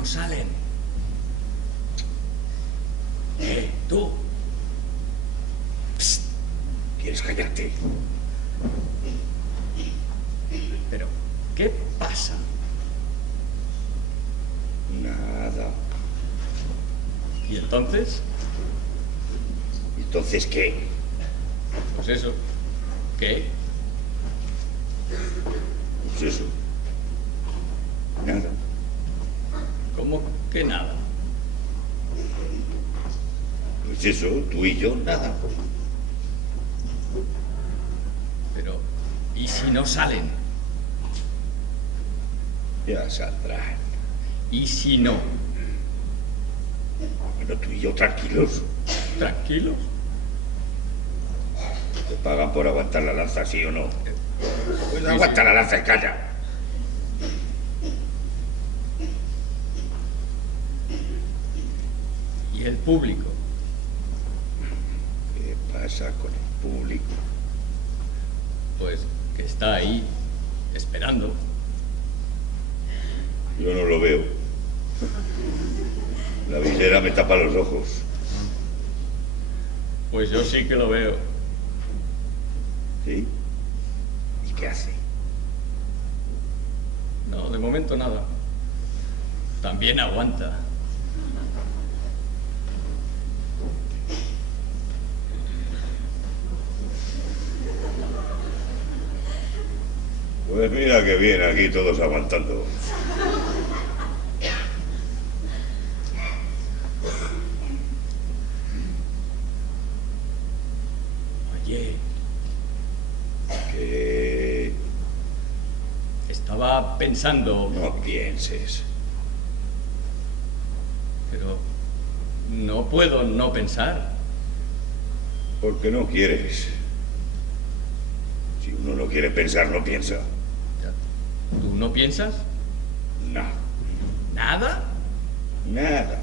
no salen? Tú. Psst. ¿Quieres callarte? Pero, ¿qué pasa? Nada. ¿Y entonces? ¿Entonces qué? Pues eso. ¿Qué? Pues eso. Nada. ¿Cómo que nada? Pues eso, tú y yo, nada. Pero, ¿y si no salen? Ya saldrán. ¿Y si no? Bueno, tú y yo tranquilos. ¿Tranquilos? ¿Te pagan por aguantar la lanza, sí o no? Pues Sí, aguanta sí. la lanza y calla. ¿Y el público? ¿Qué pasa con el público? Pues que está ahí, esperando. Yo no lo veo. La visera me tapa los ojos. Pues yo sí que lo veo. ¿Sí? ¿Y qué hace? No, de momento nada. También aguanta. Pues mira que bien, aquí todos aguantando. Oye, Que estaba pensando, no pienses. pero no puedo no pensar. Porque no quieres. Si uno no quiere pensar, no piensa. ¿Tú no piensas? No, ¿Nada? nada.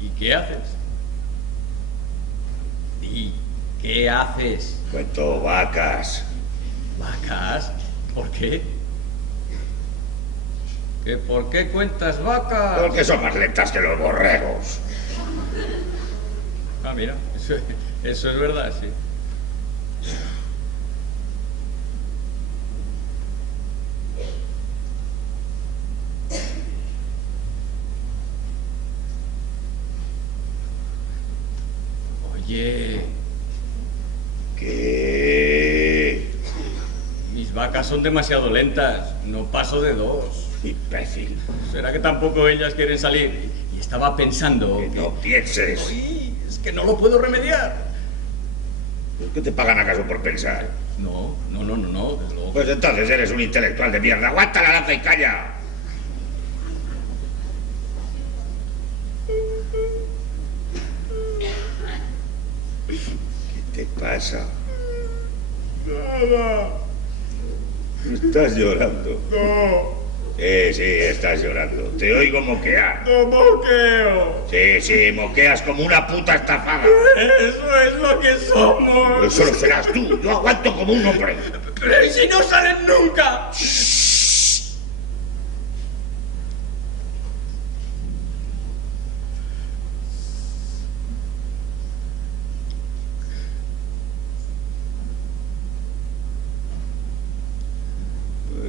¿Y qué haces? ¿Y qué haces? Cuento vacas. ¿Vacas? ¿Por qué? ¿Que por qué cuentas vacas? Porque son más lentas que los borregos. Ah, mira, eso es verdad, sí. Oye, ¿Qué? mis vacas son demasiado lentas, no paso de 2. Imbécil. ¿Será que tampoco ellas quieren salir? Y estaba pensando Que no pienses. Uy, es que no lo puedo remediar. ¿Por qué te pagan acaso por pensar? No, desde luego. Pues entonces eres un intelectual de mierda. ¡Aguanta la lanza y calla! ¿Qué te pasa? Nada. Estás llorando. No, Sí, estás llorando. Te oigo moquear. no moqueo. Sí, moqueas como una puta estafada. Eso es lo que somos. Eso lo serás tú. Yo aguanto como un hombre. Pero ¿y si no salen nunca?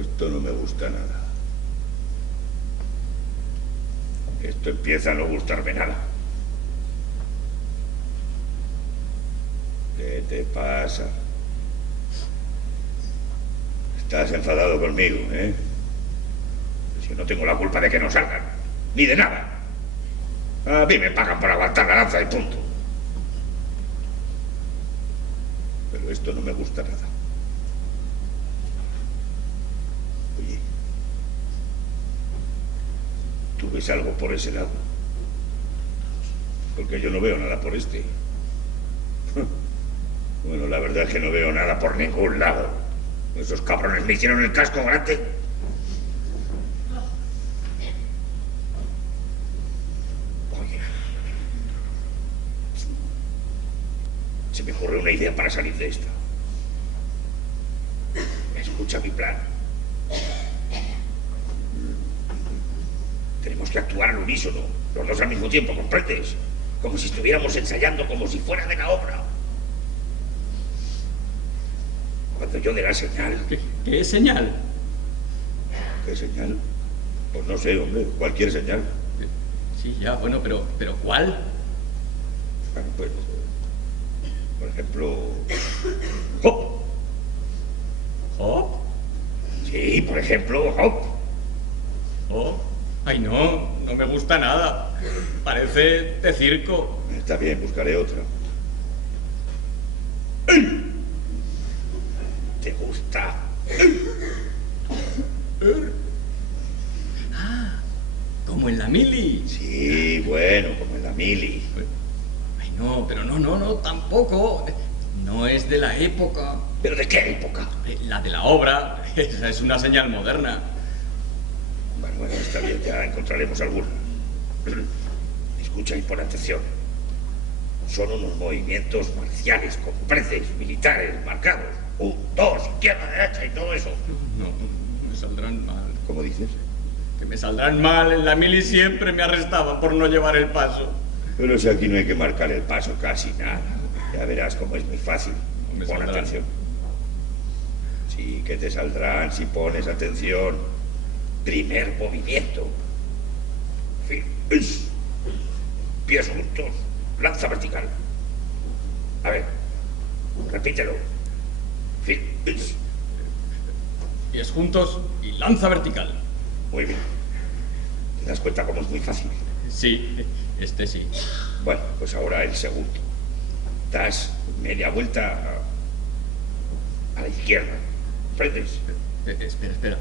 Esto no me gusta nada. Esto empieza a no gustarme nada. ¿Qué te pasa? Estás enfadado conmigo, ¿eh? Si no tengo la culpa de que no salgan. Ni de nada. A mí me pagan por aguantar la lanza y punto. Pero esto no me gusta nada. Oye, ¿tú ves algo por ese lado? Porque yo no veo nada por este. Bueno, la verdad es que no veo nada por ningún lado. Esos cabrones me hicieron el casco grande. Oye, se me ocurre una idea para salir de esto. Escucha mi plan. Tenemos que actuar al unísono, los dos al mismo tiempo, ¿comprendes? Como si estuviéramos ensayando, como si fuera de la obra. Cuando yo dé la señal... ¿Qué señal? ¿Qué señal? Pues no sé, hombre, cualquier señal. Sí, ya, bueno, pero ¿cuál? Bueno, pues, por ejemplo... ¡Hop! ¿Hop? Sí, por ejemplo, ¡hop! ¿Hop? Ay, no me gusta nada. Parece de circo. Está bien, buscaré otra. ¿Te gusta? Ah, como en la mili. Sí, bueno, como en la mili. Ay, no, pero no, tampoco. No es de la época. ¿Pero de qué época? La de la obra. Esa es una señal moderna. Bueno, está bien, ya encontraremos alguna. Escucha y pon atención. Son unos movimientos marciales, comprendes, militares, marcados. 1, 2, izquierda, derecha y todo eso. No, me saldrán mal. ¿Cómo dices? Que me saldrán mal. En la mili siempre me arrestaban por no llevar el paso. Pero si aquí no hay que marcar el paso casi nada. Ya verás cómo es muy fácil. Pon atención. Sí, que te saldrán si pones atención. Primer movimiento. Pies juntos. Lanza vertical. A ver. Repítelo. Pies juntos y lanza vertical. Muy bien. ¿Te das cuenta cómo es muy fácil? Sí, sí. Bueno, pues ahora el segundo. Das media vuelta a la izquierda. ¿Comprendes? Espera.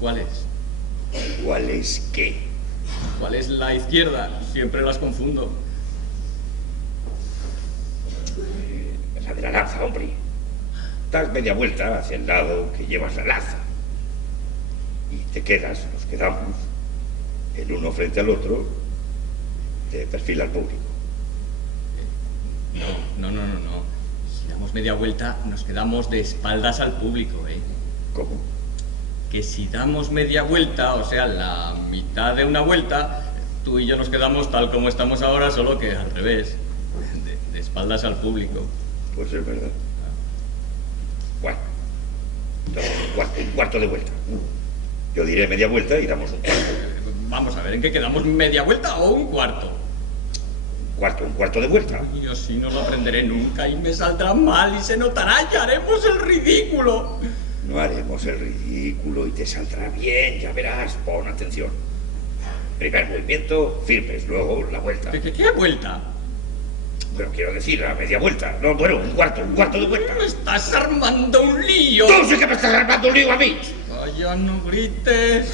¿Cuál es? ¿Cuál es qué? ¿Cuál es la izquierda? Siempre las confundo. La de la lanza, hombre. Das media vuelta hacia el lado que llevas la lanza. Y te quedas, nos quedamos, el uno frente al otro, de perfil al público. No. Si damos media vuelta, nos quedamos de espaldas al público, ¿eh? ¿Cómo? Que si damos media vuelta, o sea, la mitad de una vuelta, tú y yo nos quedamos tal como estamos ahora, solo que al revés, de espaldas al público. Pues es verdad. Bueno, un cuarto de vuelta. Yo diré media vuelta y damos un cuarto. Vamos a ver, ¿en qué quedamos? ¿Media vuelta o un cuarto? Un cuarto de vuelta. Y yo sí no lo aprenderé nunca y me saldrá mal y se notará y haremos el ridículo. No haremos el ridículo y te saldrá bien, ya verás. Pon atención. Primer movimiento, firmes, luego la vuelta. ¿Qué vuelta? Pero quiero decir, la media vuelta. No, bueno, un cuarto de vuelta. ¡Me estás armando un lío! ¡Tú sí que me estás armando un lío a mí! Vaya, no grites,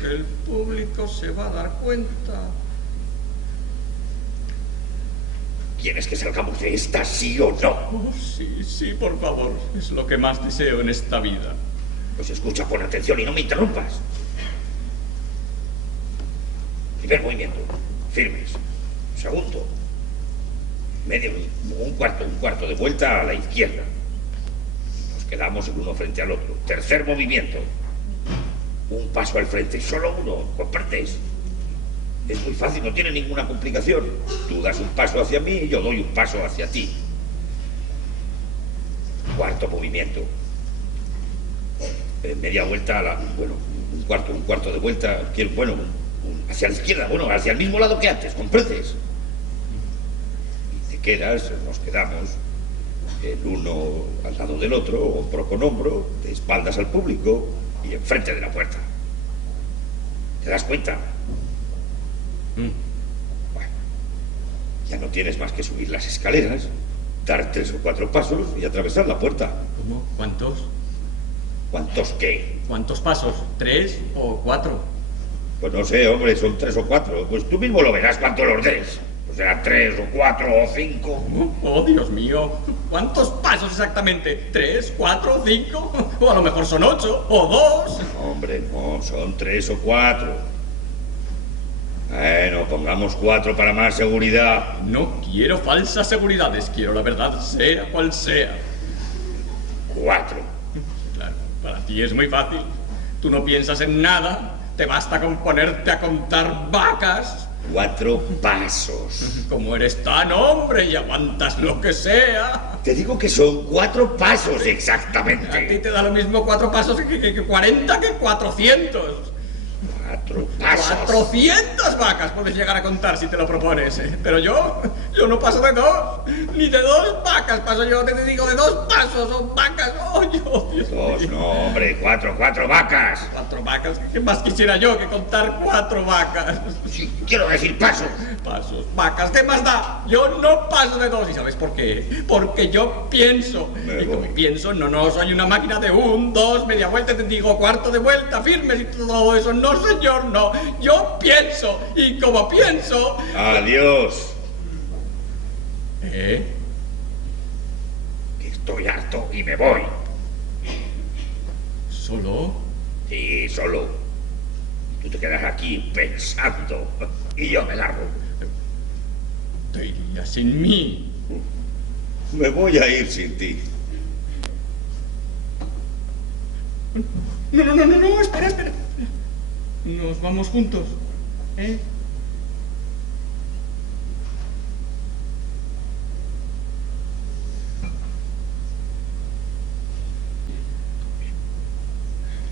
que el público se va a dar cuenta. ¿Quieres que salgamos de esta, sí o no? Oh, sí, por favor. Es lo que más deseo en esta vida. Pues escucha, pon atención y no me interrumpas. Primer movimiento, firmes. Segundo, un cuarto de vuelta a la izquierda. Nos quedamos el uno frente al otro. Tercer movimiento, un paso al frente, solo uno, ¿comprendes? Es muy fácil, no tiene ninguna complicación. Tú das un paso hacia mí y yo doy un paso hacia ti. Cuarto movimiento. Media vuelta a la... Bueno, un cuarto de vuelta. Hacia la izquierda, hacia el mismo lado que antes, ¿comprendes? Y te quedas, nos quedamos, el uno al lado del otro, hombro con hombro, de espaldas al público y enfrente de la puerta. ¿Te das cuenta? Bueno, ya no tienes más que subir las escaleras, dar 3 o 4 pasos y atravesar la puerta. ¿Cómo? ¿Cuántos? ¿Cuántos qué? ¿Cuántos pasos? ¿3 o 4? Pues no sé, hombre, son 3 o 4. Pues tú mismo lo verás cuánto los des. Pues será 3 o 4 o 5. Oh, Dios mío. ¿Cuántos pasos exactamente? ¿3, 4, 5? O a lo mejor son 8 o 2. Hombre, no, son 3 o 4. Bueno, pongamos 4 para más seguridad. No quiero falsas seguridades, quiero la verdad, sea cual sea. 4. Claro, para ti es muy fácil. Tú no piensas en nada, ¿Te basta con ponerte a contar vacas? 4 pasos. Como eres tan hombre y aguantas lo que sea. Te digo que son 4 pasos A ti exactamente. te da lo mismo 4 pasos que 40 que 400. 4 pasos. 400 vacas puedes llegar a contar si te lo propones, ¿eh? Pero yo no paso de 2. Ni de 2 vacas paso yo, te digo de 2 pasos, son vacas. Oh, Dios mío. 2, no, hombre, 4 vacas. 4 vacas, ¿qué más quisiera yo que contar 4 vacas? Sí, quiero decir pasos. Pasos, vacas, ¿qué más da? Yo no paso de 2. ¿Y sabes por qué? Porque yo pienso. Me Y como voy. pienso, no soy una máquina de 1, 2, media vuelta, te digo cuarto de vuelta, firmes y todo eso. No, señor, no. Yo pienso. Y como pienso... Adiós. ¿Eh? Que estoy harto y me voy. ¿Solo? Sí, solo. Tú te quedas aquí pensando y yo me largo. Te irías sin mí. Me voy a ir sin ti. No, espera. Nos vamos juntos, ¿eh?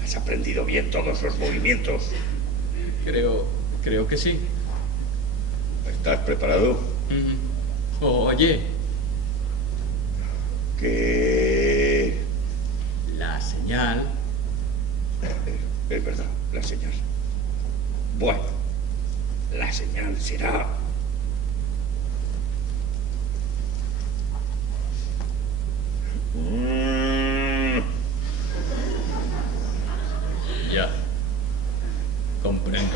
Has aprendido bien todos los movimientos. Creo que sí. ¿Estás preparado? Oye, Que... la señal... Es verdad, la señal. Bueno, la señal será... Ya. Comprendo.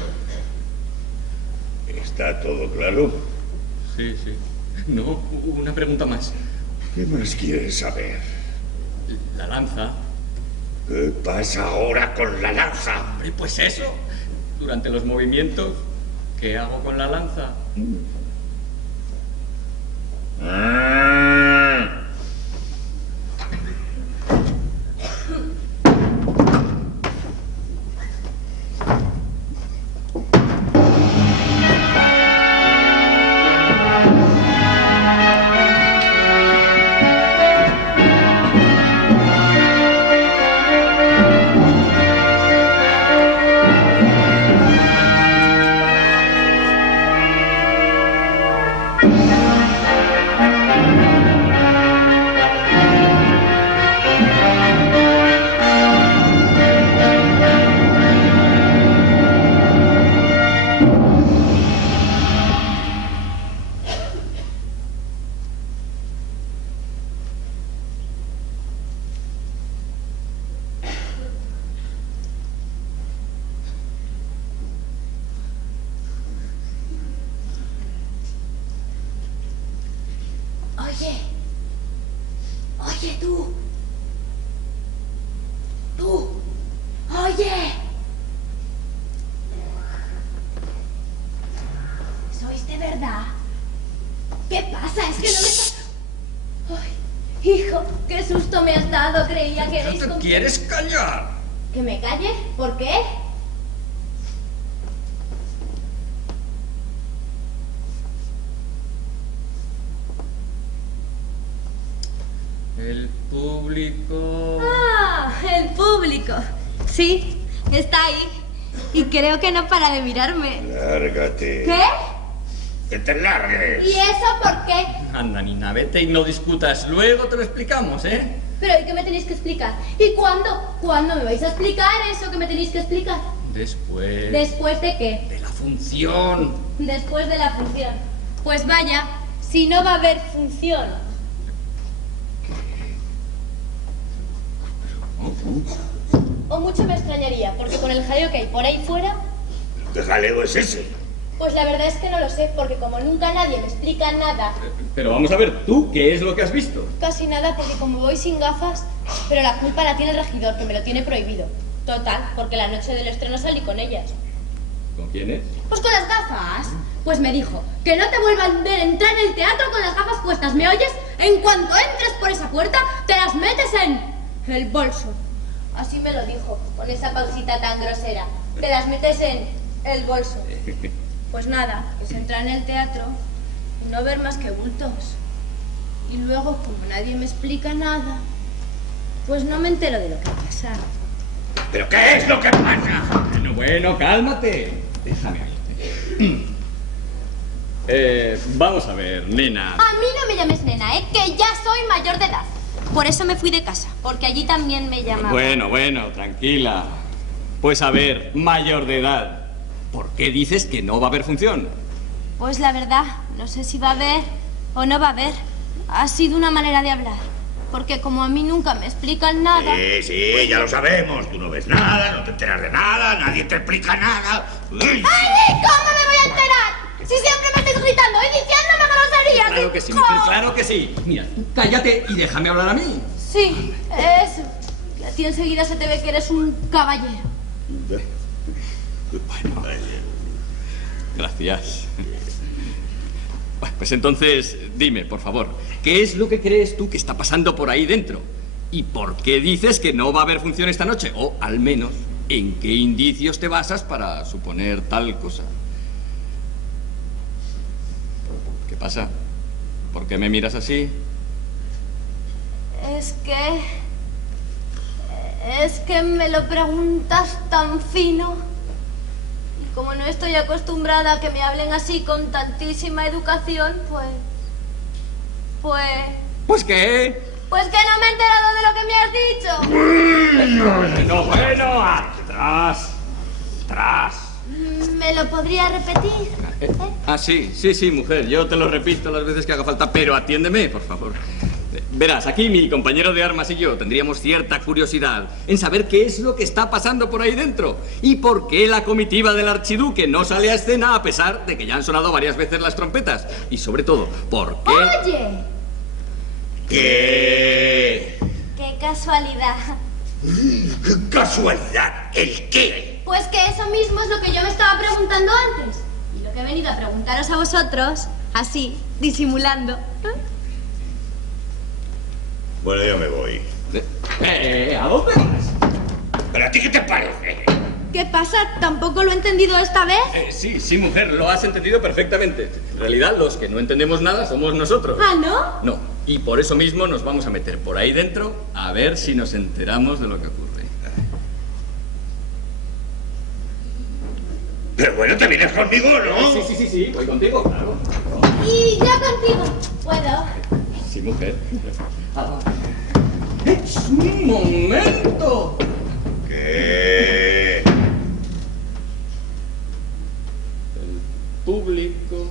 ¿Está todo claro? Sí. No, una pregunta más. ¿Qué más quieres saber? La lanza... ¿Qué pasa ahora con la lanza? Hombre, pues eso. Durante los movimientos, ¿qué hago con la lanza? Oye, tú. Oye. ¿Sois de verdad? ¿Qué pasa? Es que no me... Ay, hijo, qué susto me has dado. Creía que erais... ¿No te quieres callar? ¿Que me calle? ¿Por qué? El público... ¡Ah! El público. Sí, está ahí. Y creo que no para de mirarme. Lárgate. ¿Qué? ¡Que te largues! ¿Y eso por qué? Anda, Nina, vete y no discutas. Luego te lo explicamos, ¿eh? ¿Pero y qué me tenéis que explicar? ¿Y cuándo? ¿Cuándo me vais a explicar eso que me tenéis que explicar? Después... ¿Después de qué? de la función. Después de la función. Pues vaya, si no va a haber función. O mucho me extrañaría, porque con el jaleo que hay por ahí fuera, ¿Qué jaleo es ese? pues la verdad es que no lo sé, porque como nunca nadie me explica nada, Pero vamos a ver, ¿tú qué es lo que has visto? casi nada, porque como voy sin gafas, pero la culpa la tiene el regidor, que me lo tiene prohibido. Total, porque la noche del estreno salí con ellas. ¿Con quién es? Pues con las gafas. Pues me dijo que no te vuelvan a ver entrar en el teatro con las gafas puestas. ¿Me oyes? En cuanto entres por esa puerta, te las metes en el bolso. Así me lo dijo, con esa pausita tan grosera. te las metes en el bolso. Pues nada, pues entrar en el teatro y no ver más que bultos. Y luego, como nadie me explica nada, pues no me entero de lo que pasa. ¿Pero qué es lo que pasa? Bueno, cálmate. Déjame ahí. Vamos a ver, nena. A mí no me llames nena, que ya soy mayor de edad. Por eso me fui de casa, porque allí también me llamaban. Bueno, tranquila. Pues a ver, mayor de edad. ¿Por qué dices que no va a haber función? Pues la verdad, no sé si va a haber o no va a haber. Ha sido una manera de hablar. Porque como a mí nunca me explican nada... Sí, ya lo sabemos. Tú no ves nada, no te enteras de nada, nadie te explica nada. ¡Ay, ¿cómo me voy a enterar? Si siempre me estáis gritando y diciéndome groserías. Claro que sí, mujer, claro que sí. Mira, tú cállate y déjame hablar a mí. Sí, eso. Y a ti enseguida se te ve que eres un caballero. Bueno, gracias. Bueno, pues entonces, dime, por favor, ¿qué es lo que crees tú que está pasando por ahí dentro? ¿Y por qué dices que no va a haber función esta noche? O, al menos, ¿en qué indicios te basas para suponer tal cosa? ¿Qué pasa? ¿Por qué me miras así? Es que me lo preguntas tan fino. Y como no estoy acostumbrada a que me hablen así con tantísima educación, pues... ¿Pues qué? Pues que no me he enterado de lo que me has dicho. Bueno, atrás. ¿Me lo podría repetir? Sí, mujer, yo te lo repito las veces que haga falta, pero atiéndeme, por favor. Verás, aquí mi compañero de armas y yo tendríamos cierta curiosidad en saber qué es lo que está pasando por ahí dentro y por qué la comitiva del archiduque no sale a escena a pesar de que ya han sonado varias veces las trompetas. Y sobre todo, ¿por qué? ¡Oye! ¿Qué? ¡Qué casualidad! ¿Casualidad? ¿El qué? Pues que eso mismo es lo que yo me estaba preguntando antes. Y lo que he venido a preguntaros a vosotros, así, disimulando. Bueno, yo me voy. ¿A dónde vas? ¿Pero a ti qué te parece? ¿Qué pasa? ¿Tampoco lo he entendido esta vez? Sí, mujer, lo has entendido perfectamente. En realidad, los que no entendemos nada somos nosotros. ¿Ah, no? No, y por eso mismo nos vamos a meter por ahí dentro a ver si nos enteramos de lo que ocurre. Pero bueno, ¿te vienes conmigo, no? Sí, voy contigo, claro. Y yo contigo. ¿Puedo? Sí, mujer. ¡Un momento! ¿Qué? El público...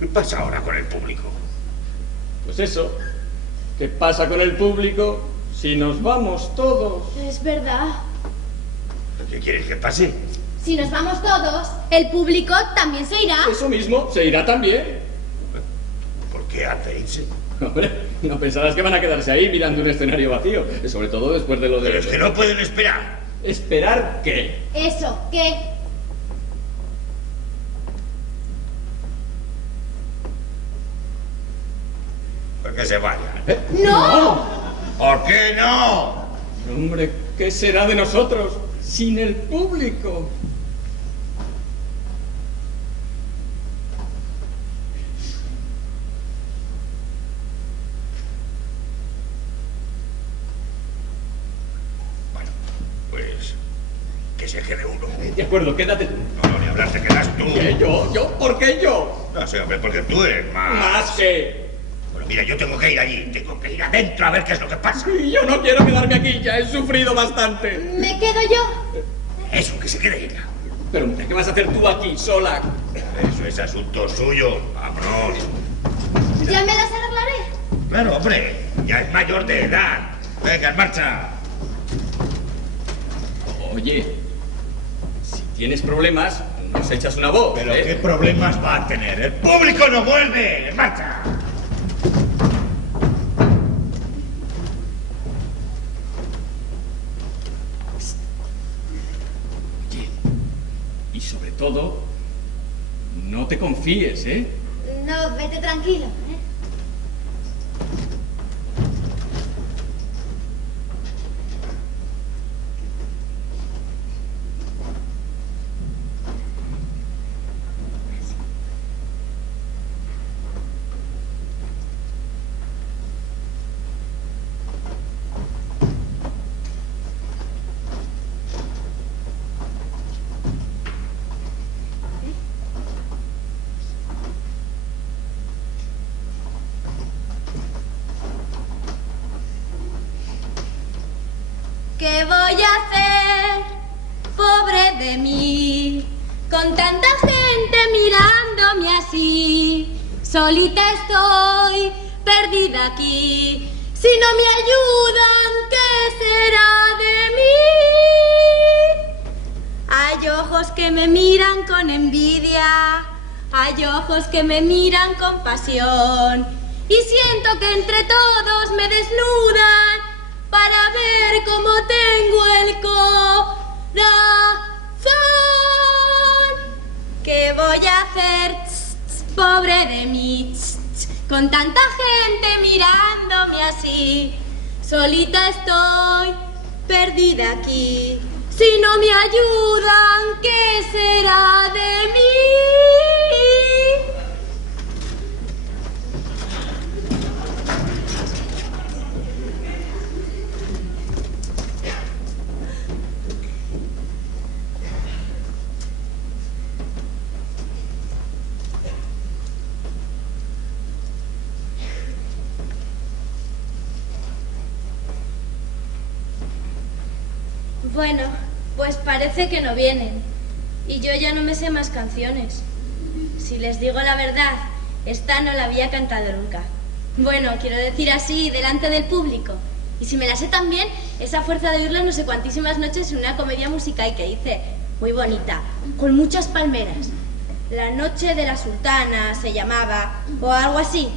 ¿Qué pasa ahora con el público? Pues eso. ¿Qué pasa con el público si nos vamos todos? Es verdad. ¿Qué quieres que pase? Si nos vamos todos, el público también se irá. Eso mismo, se irá también. ¿Por qué hace irse? Hombre, no pensarás que van a quedarse ahí mirando un escenario vacío. Sobre todo después de lo de... Pero es que no pueden esperar. ¿Esperar qué? Eso, ¿qué? Pues que se vayan. ¡No! ¿Por qué no? Hombre, ¿qué será de nosotros sin el público? Bueno, pues que se quede uno. De acuerdo, quédate tú. No, ni hablar, te quedas tú. ¿Qué, yo? ¿Por qué yo? No sé, hombre, porque tú eres más... ¿Más que? Bueno, mira, yo tengo que ir allí, tengo que ir adentro a ver qué es lo que pasa. Y yo no quiero quedarme aquí, ya he sufrido bastante. ¿Me quedo yo? Eso, que se quede ella. Pero, mira, ¿qué vas a hacer tú aquí, sola? Eso es asunto suyo, vámonos. Ya me las arreglaré. Claro, hombre, ya es mayor de edad. Venga, en marcha. Oye, si tienes problemas, nos echas una voz, Pero ¿qué problemas va a tener? ¡El público no vuelve! ¡En marcha! Oye, y sobre todo, no te confíes, ¿eh? No, vete tranquilo, ¿eh? ¿Qué voy a hacer, pobre de mí, con tanta gente mirándome así? Solita estoy, perdida aquí. Si no me ayudan, ¿qué será de mí? Hay ojos que me miran con envidia, hay ojos que me miran con pasión, y siento que entre todos me desnudan para ver cómo tengo el corazón. ¿Qué voy a hacer, pobre de mí, con tanta gente mirándome así? Solita estoy, perdida aquí. Si no me ayudan, ¿qué será de mí? Bueno, pues parece que no vienen. Y yo ya no me sé más canciones. Si les digo la verdad, esta no la había cantado nunca. Bueno, quiero decir así, delante del público. Y si me la sé también, esa fuerza de oírla no sé cuantísimas noches en una comedia musical que hice, muy bonita, con muchas palmeras. La noche de la sultana se llamaba, o algo así,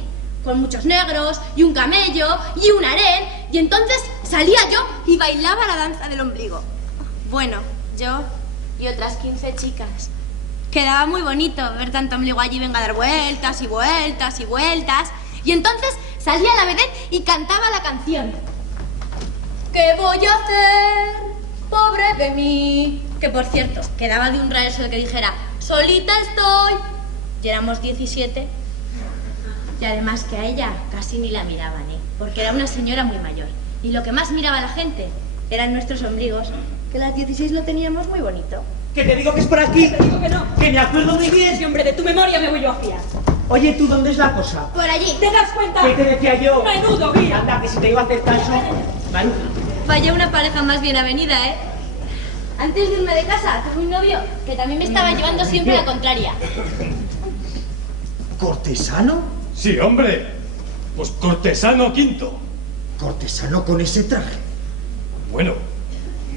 con muchos negros, y un camello, y un harén, y entonces salía yo y bailaba la danza del ombligo. Bueno, yo y otras 15 chicas. Quedaba muy bonito ver tanto ombligo allí, venga a dar vueltas y vueltas y vueltas. Y entonces salía la vedette y cantaba la canción. ¿Qué voy a hacer, pobre de mí? Que por cierto, quedaba de un eso de que dijera, solita estoy. Y éramos 17. Y además que a ella casi ni la miraban, porque era una señora muy mayor. Y lo que más miraba la gente eran nuestros ombligos, que las 16 lo teníamos muy bonito. Que te digo que es por aquí. Te digo que no. Que me acuerdo muy bien. Sí, hombre, de tu memoria me voy yo a fiar. Oye, ¿tú dónde es la cosa? Por allí. ¿Te das cuenta? ¿Qué te decía yo? Menudo guía. Anda, que si te iba a hacer caso. Maruja. Fallé una pareja más bien avenida, ¿eh? Antes de irme de casa, tuve un novio que también me estaba llevando siempre la contraria. ¿Cortesano? Sí, hombre. Pues cortesano quinto. ¿Cortesano con ese traje? Bueno,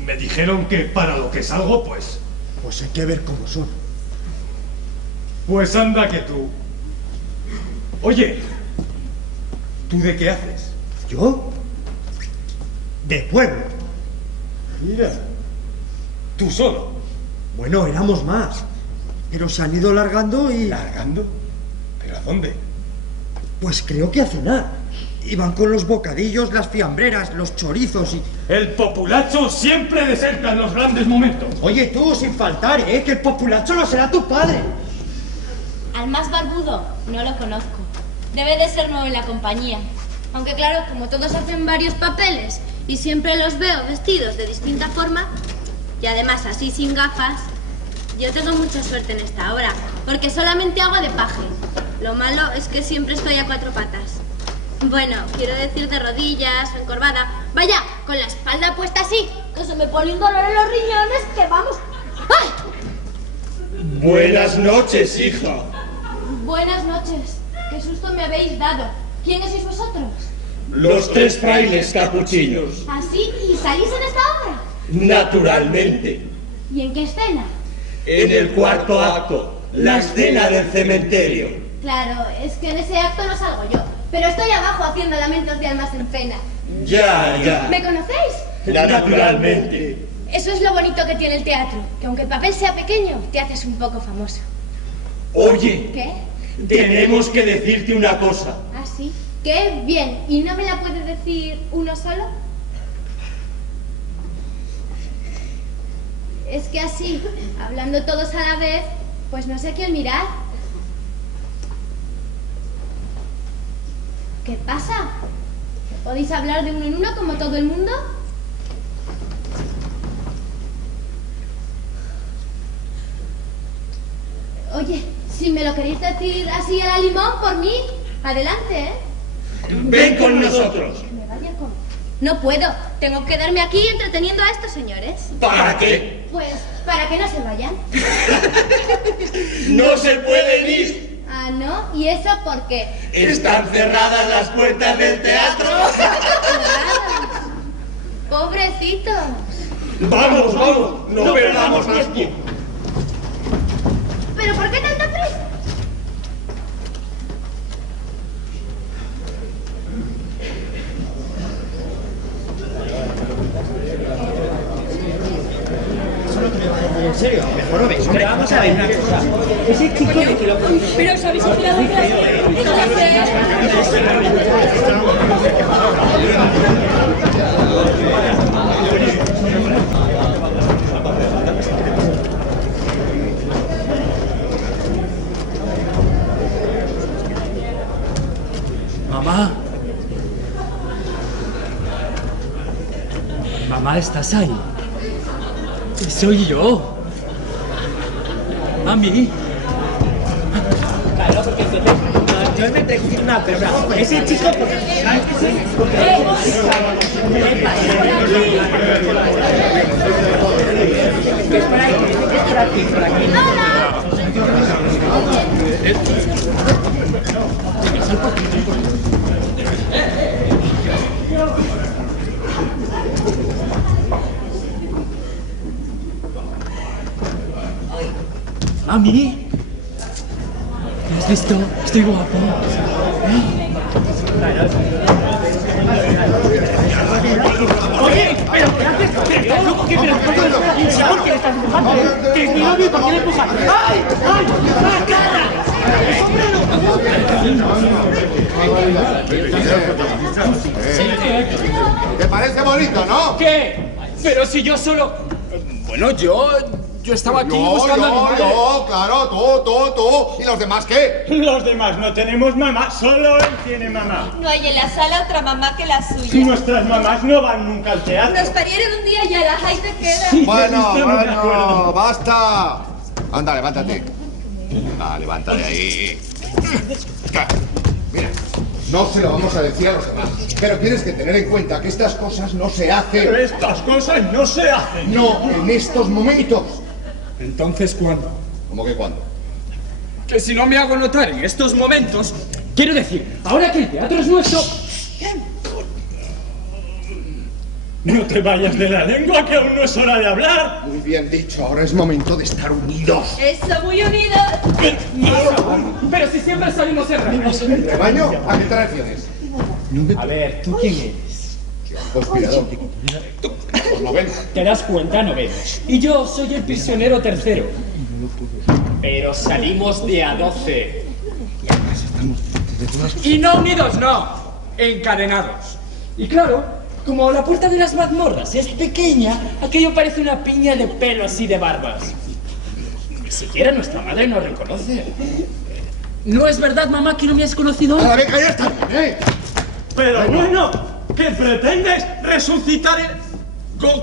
me dijeron que para lo que salgo, pues... Pues hay que ver cómo son. Pues anda que tú... Oye, ¿tú de qué haces? ¿Yo? De pueblo. Mira, tú solo. Bueno, éramos más. Pero se han ido largando y... ¿Largando? ¿Pero a dónde? Pues creo que a cenar. Iban con los bocadillos, las fiambreras, los chorizos y... El populacho siempre deserta en los grandes momentos. Oye, tú, sin faltar, que el populacho lo será tu padre. Al más barbudo no lo conozco. Debe de ser nuevo en la compañía. Aunque claro, como todos hacen varios papeles y siempre los veo vestidos de distinta forma, y además así sin gafas, yo tengo mucha suerte en esta obra, porque solamente hago de paje. Lo malo es que siempre estoy a 4 patas. Bueno, quiero decir de rodillas o encorvada. Vaya, con la espalda puesta así, que se me pone un dolor en los riñones, que vamos... ¡Ay! Buenas noches, hija. Buenas noches. Qué susto me habéis dado. ¿Quiénes sois vosotros? Los 3 frailes capuchinos. ¿Así? ¿Y salís en esta obra? Naturalmente. ¿Y en qué escena? En el 4º acto, la escena del cementerio. Claro, es que en ese acto no salgo yo. Pero estoy abajo haciendo lamentos de almas en pena. Ya. ¿Me conocéis? Naturalmente. Eso es lo bonito que tiene el teatro, que aunque el papel sea pequeño, te haces un poco famoso. Oye, ¿Qué? tenemos que decirte una cosa. ¿Ah, sí? ¡Qué bien! ¿Y no me la puede decir uno solo? Es que así, hablando todos a la vez, pues no sé a quién mirar. ¿Qué pasa? ¿Podéis hablar de uno en uno como todo el mundo? Oye, si me lo queréis decir así a la limón, por mí, adelante, ¿eh? Ven con nosotros. Que me vaya con... No puedo. Tengo que quedarme aquí entreteniendo a estos señores. ¿Para qué? Pues, para que no se vayan. ¡No se pueden ir! Ah, ¿no? ¿Y eso por qué? ¿Están cerradas las puertas del teatro? Cerradas. Pobrecitos. ¡Vamos, vamos! ¡No perdamos más tiempo! ¿Pero por qué tanta prisa? En serio, mejor no ves. Hombre, vamos a ver una cosa. Ese chico de que lo conoce. Pero os habéis enfriado en clase. Mamá. Mamá, ¿estás ahí? Soy yo. Mami. Claro, porque entonces yo me pregunto una cosa. Ese chico, por aquí. Mami. ¿Has visto? Estoy guapo. Oye, pero ¿qué haces? ¿Por qué le estás empujando? ¿Que es mi novio y por qué le empujas? ¡Ay! ¡Ay! ¡La cara! ¿Te parece bonito, no? ¿Qué? Pero si yo solo... Bueno, yo estaba aquí buscando a mi madre. Claro, tú. ¿Y los demás qué? Los demás no tenemos mamá, solo él tiene mamá. No hay en la sala otra mamá que la suya. Nuestras mamás no van nunca al teatro. Nos parieron un día y a la ahí te queda. Bueno, basta. Anda, levántate. Levántate ahí. Mira, no se lo vamos a decir a los demás, pero tienes que tener en cuenta que estas cosas no se hacen. Pero estas cosas no se hacen. No, en estos momentos. Entonces, ¿cuándo? ¿Cómo que cuándo? Que si no me hago notar en estos momentos... Quiero decir, ahora que el teatro es nuestro... No te vayas de la lengua, que aún no es hora de hablar. Muy bien dicho, ahora es momento de estar unidos. Eso, muy unidos. Pero si siempre salimos cerrados. ¿El rebaño? ¿A qué te refieres? A ver, ¿tú quién eres? Conspirador. Pues no ven. ¿Te das cuenta? No ves. Y yo soy el prisionero tercero. Pero salimos de a 12. Y no unidos, no. Encadenados. Y claro, como la puerta de las mazmorras es pequeña, aquello parece una piña de pelos y de barbas. Ni siquiera nuestra madre nos reconoce. ¿No es verdad, mamá, que no me has conocido? A la vez, ya está bien, Pero bueno, ¿qué pretendes? ¿Resucitar el...?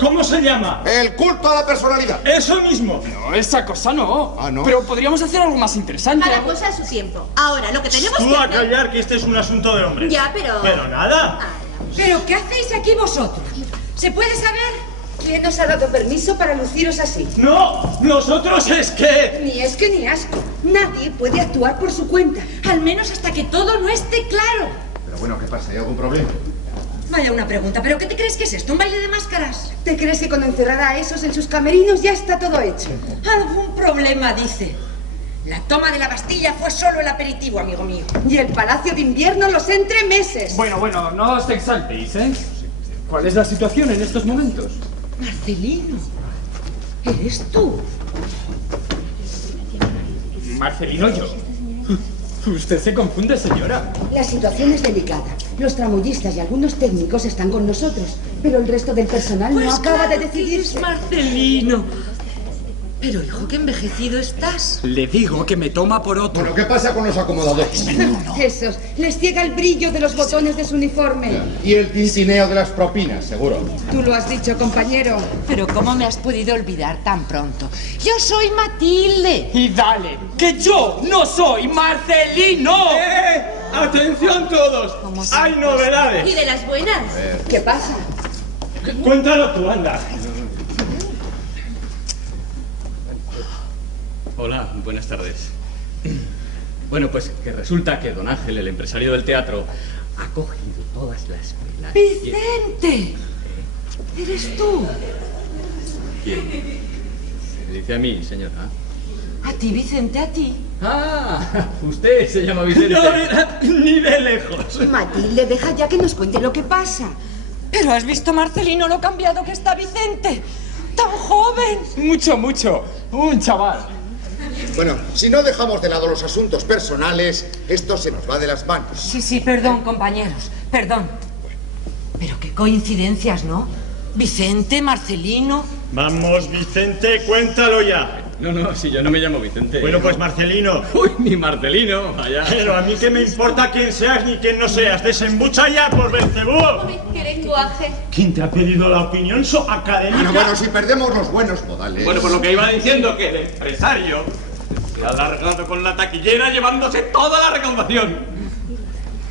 ¿Cómo se llama? El culto a la personalidad. Eso mismo. No, esa cosa no. Ah, ¿no? Pero podríamos hacer algo más interesante. Cada cosa a su tiempo. Ahora, lo que tenemos Tú que a hacer... callar, que este es un asunto de hombres. Ya, pero... Pero nada. ¿Pero qué hacéis aquí vosotros? ¿Se puede saber? ¿Quién os ha dado permiso para luciros así? No, nosotros es que... Ni es que ni asco. Nadie puede actuar por su cuenta. Al menos hasta que todo no esté claro. Pero bueno, ¿qué pasa? ¿Hay algún problema? Vaya una pregunta, ¿pero qué te crees que es esto? ¿Un baile de máscaras? ¿Te crees que con encerrar a esos en sus camerinos ya está todo hecho? Algún problema, dice. La toma de la Bastilla fue solo el aperitivo, amigo mío. Y el Palacio de Invierno los entremeses. Bueno, no os exaltéis, ¿eh? ¿Cuál es la situación en estos momentos? Marcelino, ¿eres tú? Marcelino, yo. Usted se confunde, señora. La situación es delicada. Los tramullistas y algunos técnicos están con nosotros, pero el resto del personal no acaba de decidirse. Marcelino. Pero, hijo, qué envejecido estás. Le digo que me toma por otro. Bueno, ¿qué pasa con los acomodadores? Esos, les ciega el brillo de los botones de su uniforme. Y el tintineo de las propinas, seguro. Tú lo has dicho, compañero. Pero, ¿cómo me has podido olvidar tan pronto? Yo soy Matilde. Y dale, que yo no soy Marcelino. ¡Atención todos! ¡Hay novedades! ¿Y de las buenas? ¿Qué pasa? Cuéntalo tú, anda. Hola, buenas tardes. Bueno, pues que resulta que don Ángel, el empresario del teatro, ha cogido todas las velas. ¡Vicente! ¿Eres tú? ¿Quién? ¿Me dice a mí, señora? A ti, Vicente, a ti. Ah, usted se llama Vicente. No, mira, ni de lejos. Matilde, deja ya que nos cuente lo que pasa. Pero has visto, Marcelino, lo cambiado que está Vicente. ¡Tan joven! Mucho, mucho. Un chaval. Bueno, si no dejamos de lado los asuntos personales, esto se nos va de las manos. Sí, perdón, compañeros. Perdón. Pero qué coincidencias, ¿no? Vicente, Marcelino... Vamos, Vicente, cuéntalo ya. No, si yo no me llamo Vicente. Bueno, pues Marcelino. Uy, ni Marcelino, vaya. Pero a mí qué me importa quién seas ni quién no seas. Desembucha ya por Belcebú. Uy, qué lenguaje. ¿Quién te ha pedido la opinión académica? Bueno, si perdemos los buenos modales... Bueno, pues lo que iba diciendo, que el empresario se ha alargado con la taquillera llevándose toda la recaudación.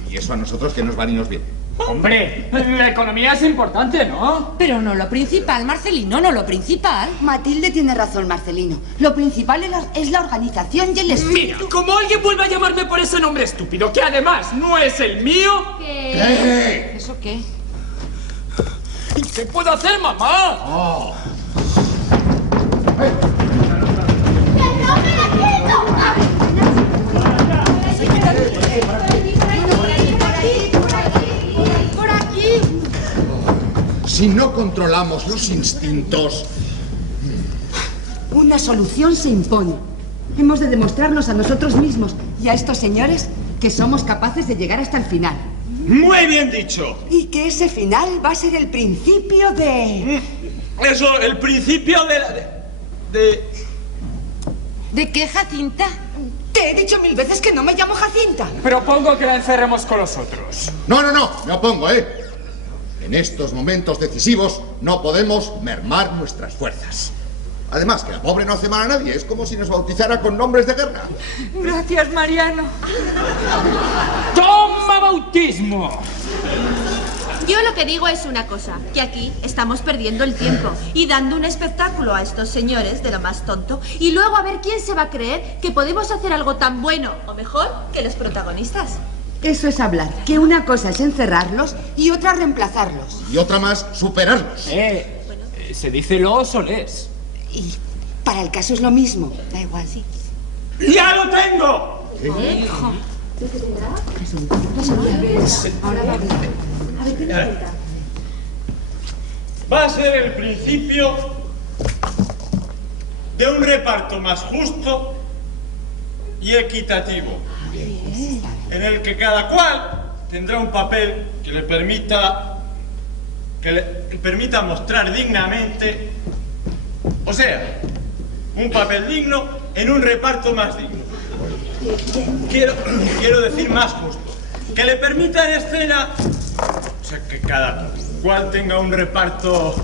Y eso a nosotros que nos va y nos viene. Hombre, la economía es importante, ¿no? Pero no lo principal, Marcelino, no lo principal. Matilde tiene razón, Marcelino. Lo principal es la organización y el espíritu. Mira, como alguien vuelva a llamarme por ese nombre estúpido, que además no es el mío... ¿Qué? ¿Eso qué? ¿Qué puedo hacer, mamá? Oh. ¡Por aquí! Si no controlamos los instintos... Una solución se impone. Hemos de demostrarnos a nosotros mismos y a estos señores que somos capaces de llegar hasta el final. Muy bien dicho. Y que ese final va a ser el principio de... Eso, el principio de... ¿De qué, Jacinta? Te he dicho 1000 veces que no me llamo Jacinta. Propongo que la encerremos con los otros. No, me opongo, ¿eh? En estos momentos decisivos no podemos mermar nuestras fuerzas. Además, que la pobre no hace mal a nadie. Es como si nos bautizara con nombres de guerra. Gracias, Mariano. ¡Toma bautismo! Yo lo que digo es una cosa, que aquí estamos perdiendo el tiempo y dando un espectáculo a estos señores de lo más tonto y luego a ver quién se va a creer que podemos hacer algo tan bueno o mejor que los protagonistas. Eso es hablar, que una cosa es encerrarlos y otra reemplazarlos. Y otra más, superarlos. Se dice lo solés. Y para el caso es lo mismo, da igual. Sí. ¡Ya lo tengo! Hijo. Va a ser el principio de un reparto más justo y equitativo, en el que cada cual tendrá un papel que le permita mostrar dignamente, o sea, un papel digno en un reparto más digno. Quiero decir más justo, que le permita en escena, o sea, que cada cual tenga un reparto,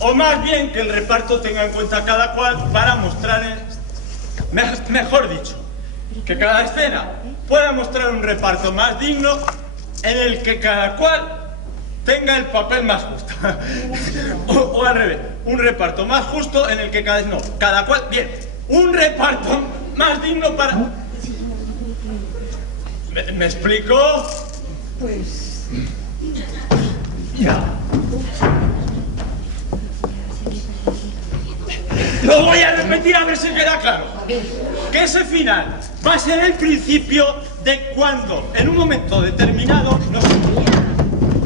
o más bien que el reparto tenga en cuenta a cada cual para mostrar, mejor dicho, que cada escena pueda mostrar un reparto más digno en el que cada cual tenga el papel más justo. o al revés, un reparto más justo en el que cada cual, bien, un reparto más digno para... ¿Me explico? Pues... Ya. Lo voy a repetir a ver si queda claro. Que ese final va a ser el principio de cuando, en un momento determinado, nos...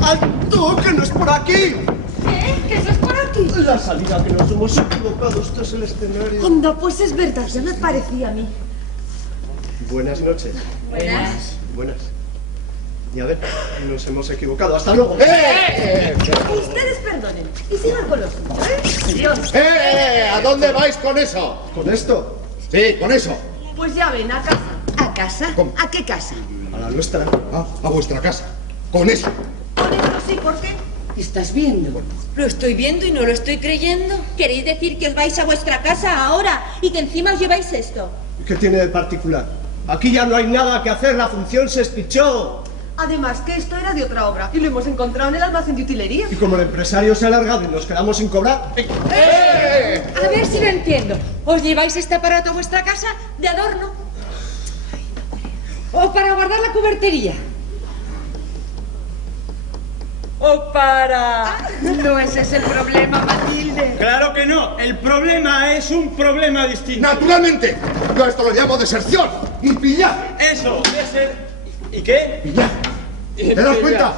¡Alto! ¡Que no es por aquí! ¿Qué es por aquí? La salida, que nos hemos equivocado. Esto es el escenario. Anda, pues es verdad, ya me parecía a mí. Buenas noches. Buenas. Buenas. Y a ver, nos hemos equivocado. ¡Hasta luego! Ustedes perdonen y sigan con los suyos, ¿eh? Adiós. ¿A dónde vais con eso? ¿Con esto? Sí, con eso. Pues ya ven, a casa. ¿A casa? ¿Cómo? ¿A qué casa? A la nuestra. A vuestra casa. Con eso. Por eso sí, ¿por qué? ¿Estás viendo? Lo estoy viendo y no lo estoy creyendo. ¿Queréis decir que os vais a vuestra casa ahora y que encima os lleváis esto? ¿Qué tiene de particular? Aquí ya no hay nada que hacer, la función se espichó. Además que esto era de otra obra y lo hemos encontrado en el almacén de utilería. Y como el empresario se ha alargado y nos quedamos sin cobrar... A ver si lo entiendo. ¿Os lleváis este aparato a vuestra casa de adorno? ¿O para guardar la cubertería? ¿O para...? No ese es el problema, Matilde. Claro que no. El problema es un problema distinto. ¡Naturalmente! Yo a esto lo llamo deserción y pillaje. Eso, deser... ¿Y qué? Pillaje. ¿Te das cuenta?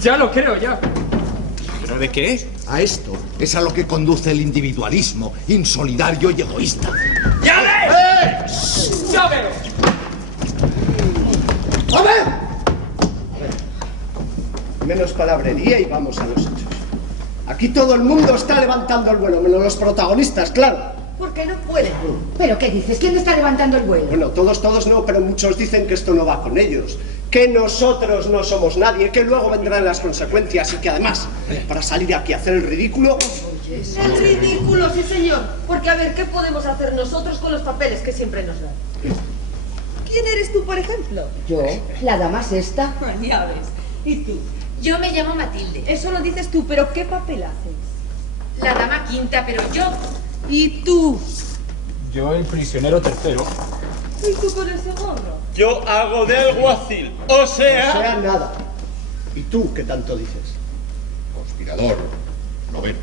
Ya lo creo, ya. ¿Pero de qué? A esto es a lo que conduce el individualismo insolidario y egoísta. ¡Ya ves! ¡Ya veo! ¡A ver! Menos palabrería y vamos a los hechos. Aquí todo el mundo está levantando el vuelo, menos los protagonistas, claro. Porque no pueden. ¿Pero qué dices? ¿Quién está levantando el vuelo? Bueno, todos no, pero muchos dicen que esto no va con ellos. Que nosotros no somos nadie, que luego vendrán las consecuencias y que además, para salir aquí a hacer el ridículo... El ridículo, sí señor. Porque a ver, ¿qué podemos hacer nosotros con los papeles que siempre nos dan? ¿Quién eres tú, por ejemplo? Yo, la dama sexta. Ya ves. ¿Y tú? Yo me llamo Matilde. Eso lo dices tú, pero ¿qué papel haces? La dama quinta, pero yo... ¿Y tú? Yo el prisionero tercero. ¿Y tú con ese gorro? Yo hago de alguacil. O sea nada. ¿Y tú qué tanto dices? Conspirador. Noveno.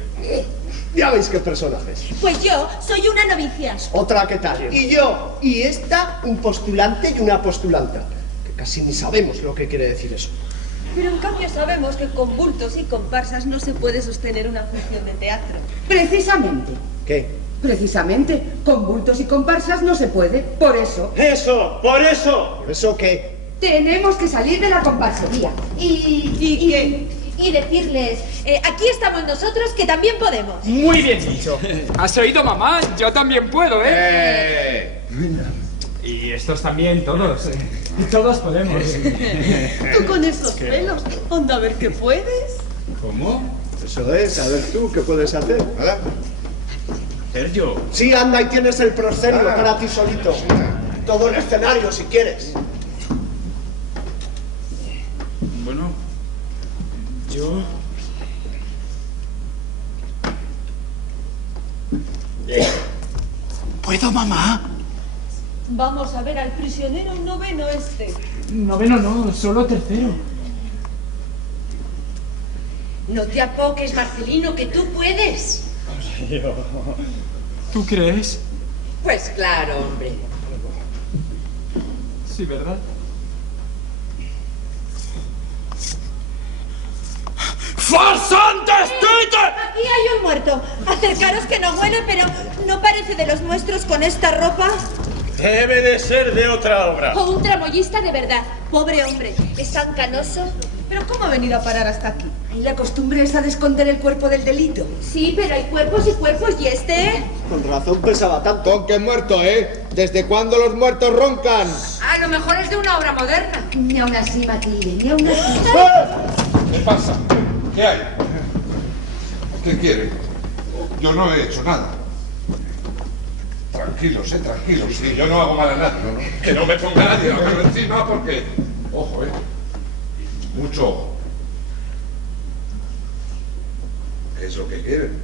Ya veis qué personajes. Pues yo soy una novicia. Otra qué tal. Y yo, y esta, un postulante y una postulanta. Que casi ni sabemos lo que quiere decir eso. Pero en cambio sabemos que con bultos y comparsas no se puede sostener una función de teatro. Precisamente. ¿Qué? Precisamente. Con bultos y comparsas no se puede. Por eso. ¡Eso! ¡Por eso! ¿Por eso qué? Tenemos que salir de la comparsería. ¿Y qué? Y decirles, aquí estamos nosotros que también podemos. Muy bien dicho. ¿Has oído, mamá? Yo también puedo, ¿eh? Y estos también, todos. Y todos podemos. Tú con esos pelos, anda a ver qué puedes. ¿Cómo? Eso es, a ver tú qué puedes hacer. ¿Verdad? ¿Hacer yo? Sí, anda, y tienes el proscenio para ti solito. Todo el escenario, si quieres. Bueno, yo... ¿Puedo, mamá? Vamos a ver al prisionero noveno este. Noveno no, solo tercero. No te apoques, Marcelino, que tú puedes. ¿Tú crees? Pues claro, hombre. Sí, ¿verdad? ¡Farsantes, Twitter! Aquí hay un muerto. Acercaros que no huele, pero no parece de los nuestros con esta ropa. Debe de ser de otra obra. O un tramoyista de verdad. Pobre hombre, es tan canoso. ¿Pero cómo ha venido a parar hasta aquí? ¿Y la costumbre esa de esconder el cuerpo del delito? Sí, pero hay cuerpos y cuerpos, ¿y este? Con razón pesaba tanto. Con que muerto, ¿eh? ¿Desde cuándo los muertos roncan? A lo mejor es de una obra moderna. Ni aún así, Matilde, ni aún así. ¿Qué pasa? ¿Qué hay? ¿Qué quiere? Yo no he hecho nada. Tranquilos, tranquilos. Sí, yo no hago mal a nadie. Que no me ponga nadie la mano encima porque... Ojo, mucho ojo. ¿Qué es lo que quieren?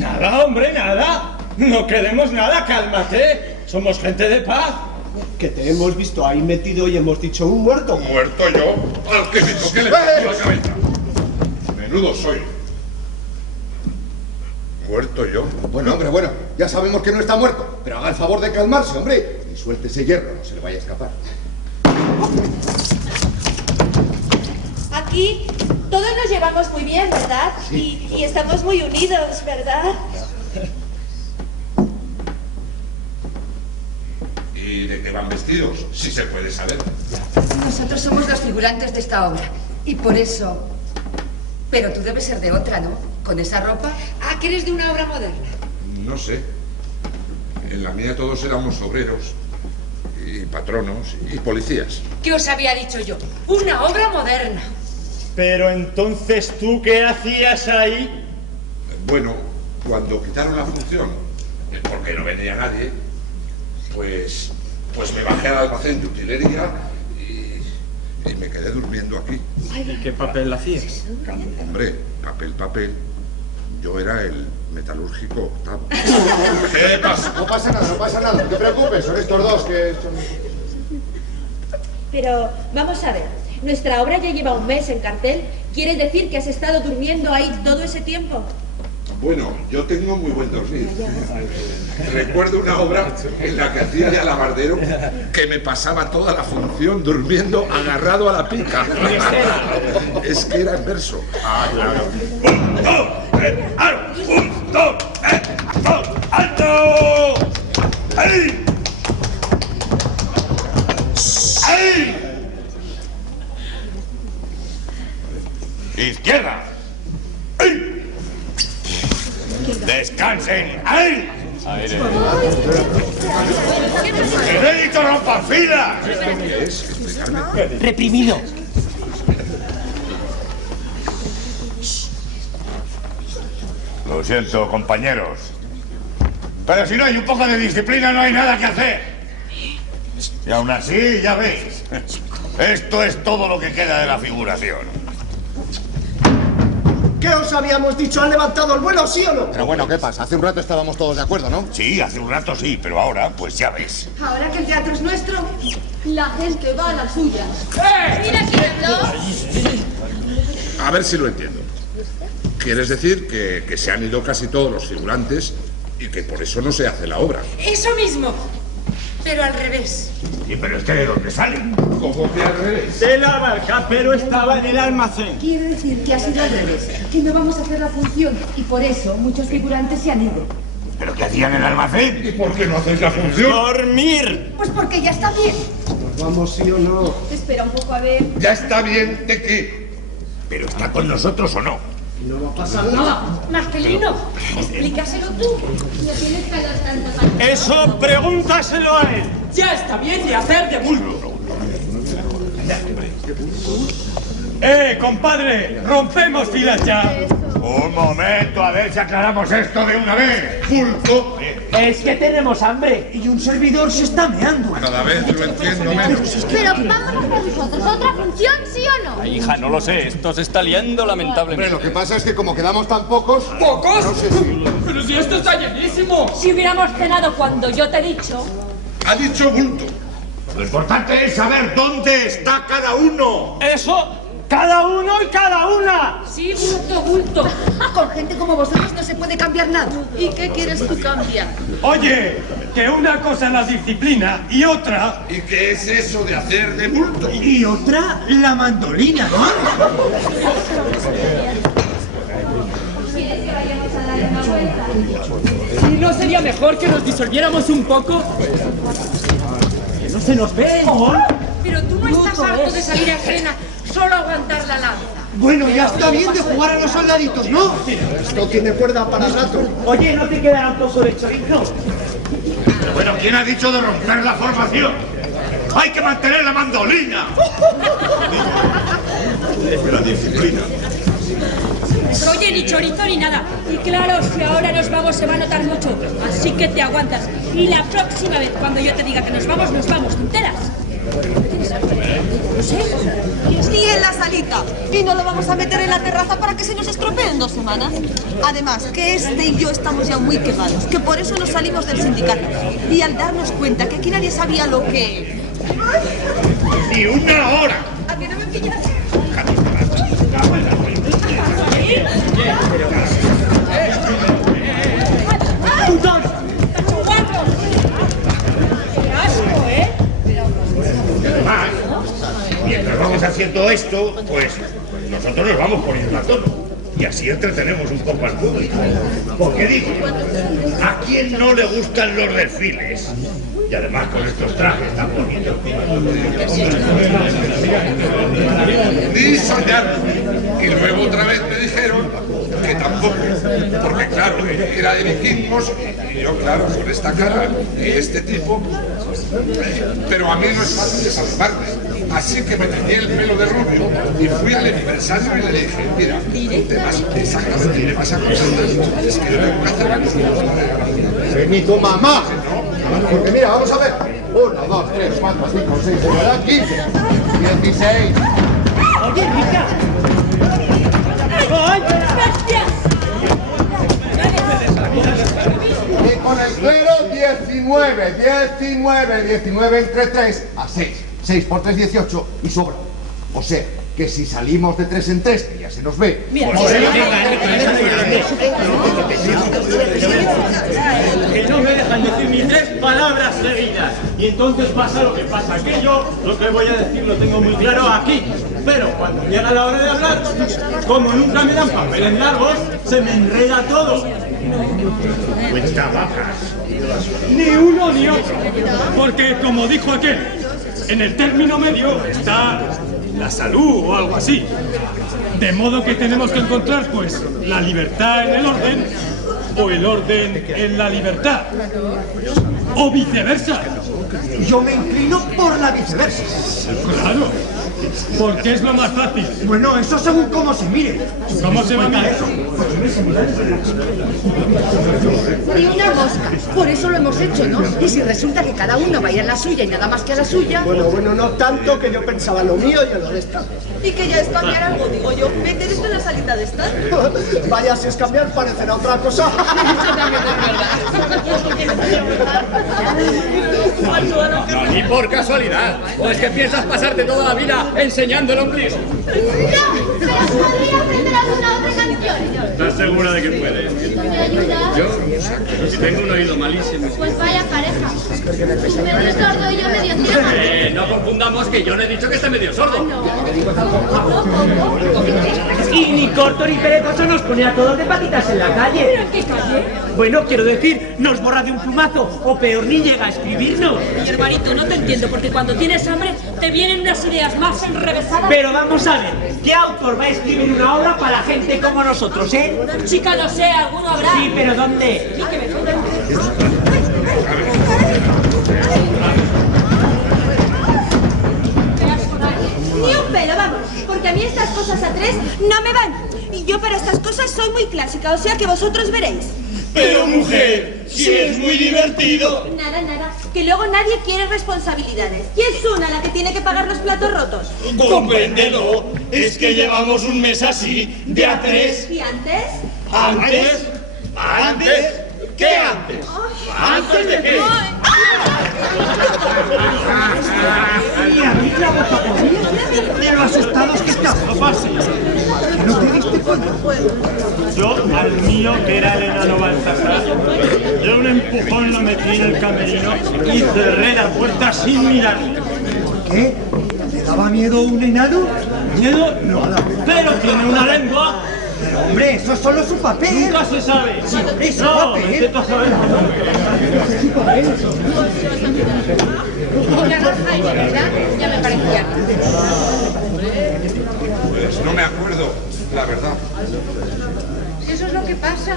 Nada, hombre, nada. No queremos nada, cálmate. Somos gente de paz. Que te hemos visto ahí metido y hemos dicho un muerto. ¿Muerto yo? Al que me toque le parto la cabeza. Menudo soy. ¿Muerto yo? Bueno, hombre, bueno. Ya sabemos que no está muerto. Pero haga el favor de calmarse, hombre. Y suelte ese hierro, no se le vaya a escapar. Aquí todos nos llevamos muy bien, ¿verdad? Sí. Y estamos muy unidos, ¿verdad? ¿Y de qué van vestidos? Si se puede saber. Nosotros somos los figurantes de esta obra. Y por eso... Pero tú debes ser de otra, ¿no? ¿Con esa ropa? Ah, que eres de una obra moderna. No sé. En la mía todos éramos obreros. Y patronos y policías. ¿Qué os había dicho yo? Una obra moderna. Pero entonces, ¿tú qué hacías ahí? Bueno, cuando quitaron la función, porque no venía nadie, pues pues me bajé al almacén de utilería y me quedé durmiendo aquí. ¿Y qué papel hacías? Hombre, papel. Yo era el metalúrgico octavo. ¿Qué pasa? No pasa nada, no te preocupes, son estos dos que... Pero, vamos a ver, nuestra obra ya lleva un mes en cartel. ¿Quiere decir que has estado durmiendo ahí todo ese tiempo? Bueno, yo tengo muy buen dormir. Recuerdo una obra en la que hacía de alabardero que me pasaba toda la función durmiendo agarrado a la pica. Es que era en verso. Ah, claro. ¡Un, dos, tres, alto! ¡Ahí! ¡Ahí! ¡Izquierda! ¡Ahí! ¡Descansen! ¡Ahí! ¡Que he dicho rompa filas! Reprimido. Lo siento, compañeros. Pero si no hay un poco de disciplina, no hay nada que hacer. Y aún así, ya veis, esto es todo lo que queda de la figuración. ¿Qué os habíamos dicho? ¿Han levantado el vuelo, sí o no? Pero bueno, ¿qué pasa? Hace un rato estábamos todos de acuerdo, ¿no? Sí, hace un rato sí, pero ahora, pues ya ves. Ahora que el teatro es nuestro, la gente va a la suya. Mira quién habló. A ver si lo entiendo. ¿Quieres decir que se han ido casi todos los figurantes y que por eso no se hace la obra? Eso mismo, pero al revés. Sí, pero es que ¿de dónde salen? ¿Cómo que al revés? De la barca, pero estaba en el almacén. Quiere decir que ha sido al revés, que no vamos a hacer la función y por eso muchos figurantes se han ido. ¿Pero qué hacían en el almacén? ¿Y por qué no hacéis la función? ¡Dormir! Pues porque ya está bien. ¿Nos vamos, sí o no? Espera un poco a ver. Ya está bien, ¿de qué? ¿Pero está con nosotros o no? No va a pasar nada. Marcelino, explícaselo tú. No tienes que hablar tanto para... Eso pregúntaselo a él. Ya está bien de hacer de bulto. Compadre, rompemos filas ya. Un momento, a ver si aclaramos esto de una vez. Pulco. Es que tenemos hambre. Y un servidor se está meando. Cada vez lo entiendo menos. Pero vámonos por nosotros. ¿Otra función, sí o no? Ay, hija, no lo sé. Esto se está liando lamentablemente. Hombre, lo que pasa es que como quedamos tan pocos... ¿Pocos? No sé si... Pero si esto está llenísimo. Si hubiéramos cenado cuando yo te he dicho. Ha dicho bulto. Lo importante es saber dónde está cada uno. Eso, cada uno y cada una. Sí, bulto, bulto. Con gente como vosotros no se puede cambiar nada. ¿Y qué quieres tú cambiar? Oye, que una cosa es la disciplina y otra... ¿Y qué es eso de hacer de bulto? Y otra, la mandolina, ¿no? ¿Quieres que vayamos a dar una vuelta? ¿Y no sería mejor que nos disolviéramos un poco? Que no se nos ve. Pero tú no estás harto de salir a escena, solo aguantar la lanza. Bueno, ya está bien de jugar a los soldaditos, ¿no? Esto tiene cuerda para rato. Oye, ¿no te quedará un poco de chorizo? Pero bueno, ¿quién ha dicho de romper la formación? ¡Hay que mantener la mandolina! La disciplina. Oye, ni chorizo ni nada. Y claro, si ahora nos vamos se va a notar mucho. Así que te aguantas. Y la próxima vez, cuando yo te diga que nos vamos, ¿enteras? No sé. Ni en la salita. Y no lo vamos a meter en la terraza para que se nos estropeen 2 semanas. Además, que este y yo estamos ya muy quemados, que por eso nos salimos del sindicato. Y al darnos cuenta que aquí nadie sabía lo que... ¡Ni una hora! A mí no me pillas. Y además, mientras vamos haciendo esto, pues nosotros nos vamos poniendo a tono. Y así entretenemos un poco al público. Porque digo, ¿a quién no le gustan los desfiles? Y además con estos trajes tan bonitos. Ni soñar. Y luego otra vez me dijeron que tampoco. Porque claro, era de vikingos y yo, claro, con esta cara y este tipo. Pero a mí no es fácil desamarme. Así que me teñí el pelo de rubio y fui al aniversario y le dije, mira, te vas exactamente, le vas a conseguir. Es que yo tengo que hacer algo. Ni tu mamá. Porque mira, vamos a ver. 1, 2, 3, 4, 5, 6, 7, 15, 16. Oye, Rica. ¡Ay! Y con el clero 19 entre 3 a 6. 6 por 3, 18 y sobra. O sea, que si salimos de 3 en 3, que ya se nos ve. Mira, que no me dejan decir ni 3 palabras seguidas. Y entonces pasa lo que pasa, que yo lo que voy a decir lo tengo muy claro aquí. Pero cuando llega la hora de hablar, como nunca me dan papeles largos, se me enreda todo. Cuenta vacas. Ni uno ni otro. Porque como dijo aquel, en el término medio está la salud o algo así. De modo que tenemos que encontrar, pues, la libertad en el orden o el orden en la libertad. O viceversa. Yo me inclino por la viceversa. Claro, porque es lo más fácil. Bueno, eso según cómo se mire. ¿Cómo se va a mirar? Ni una mosca. Por eso lo hemos hecho, ¿no? Y si resulta que cada uno va a ir a la suya y nada más que a la suya... Bueno, no tanto, que yo pensaba lo mío y en lo de esta. Y que ya es cambiar algo, digo yo. Meter esto en la salita de estar. Vaya, si es cambiar, parecerá otra cosa. No, ni por casualidad. ¿O es que piensas pasarte toda la vida enseñando el ombligo? No, pero podría aprender alguna otra canción. ¿Estás segura de que puedes? ¿Me ayudas? Yo, si tengo un oído malísimo. Pues vaya pareja. Medio sordo y yo medio ciega. No confundamos que yo no he dicho que esté medio sordo. Y ni corto ni perezoso nos pone a todos de patitas en la calle. ¿Pero qué calle? Bueno, quiero decir, nos borra de un plumazo, o peor, ni llega a escribirnos. Oye, hermanito, no te entiendo, porque cuando tienes hambre te vienen unas ideas más enrevesadas. Pero vamos a ver, ¿qué autor va a escribir una obra para gente como nosotros, eh? Chica, no sé, alguno habrá. Sí, pero ¿dónde? Y que me suene. Ni un pelo, vamos, porque a mí estas cosas a 3 no me van. Y yo para estas cosas soy muy clásica, o sea que vosotros veréis. Pero mujer, si es muy divertido. Nada, que luego nadie quiere responsabilidades. ¿Quién es una la que tiene que pagar los platos rotos? Compréndelo, es que llevamos un mes así, de a 3. ¿Y antes? ¿Antes? ¿Qué antes? ¿Antes de qué? De lo asustados que estamos. ¿No te diste cuenta? Yo, al mío, que era el enano Baltasar, yo un empujón lo metí en el camerino y cerré la puerta sin mirar. ¿Qué? ¿Te daba miedo un enano? ¿Miedo? No, pero tiene una lengua. Pero hombre, eso es solo su papel. Nunca se sabe. Sí, hombre, es su no, papel. intento saber. Una roja y de verdad ya me parecía. Pues no me acuerdo, la verdad. Eso es lo que pasa,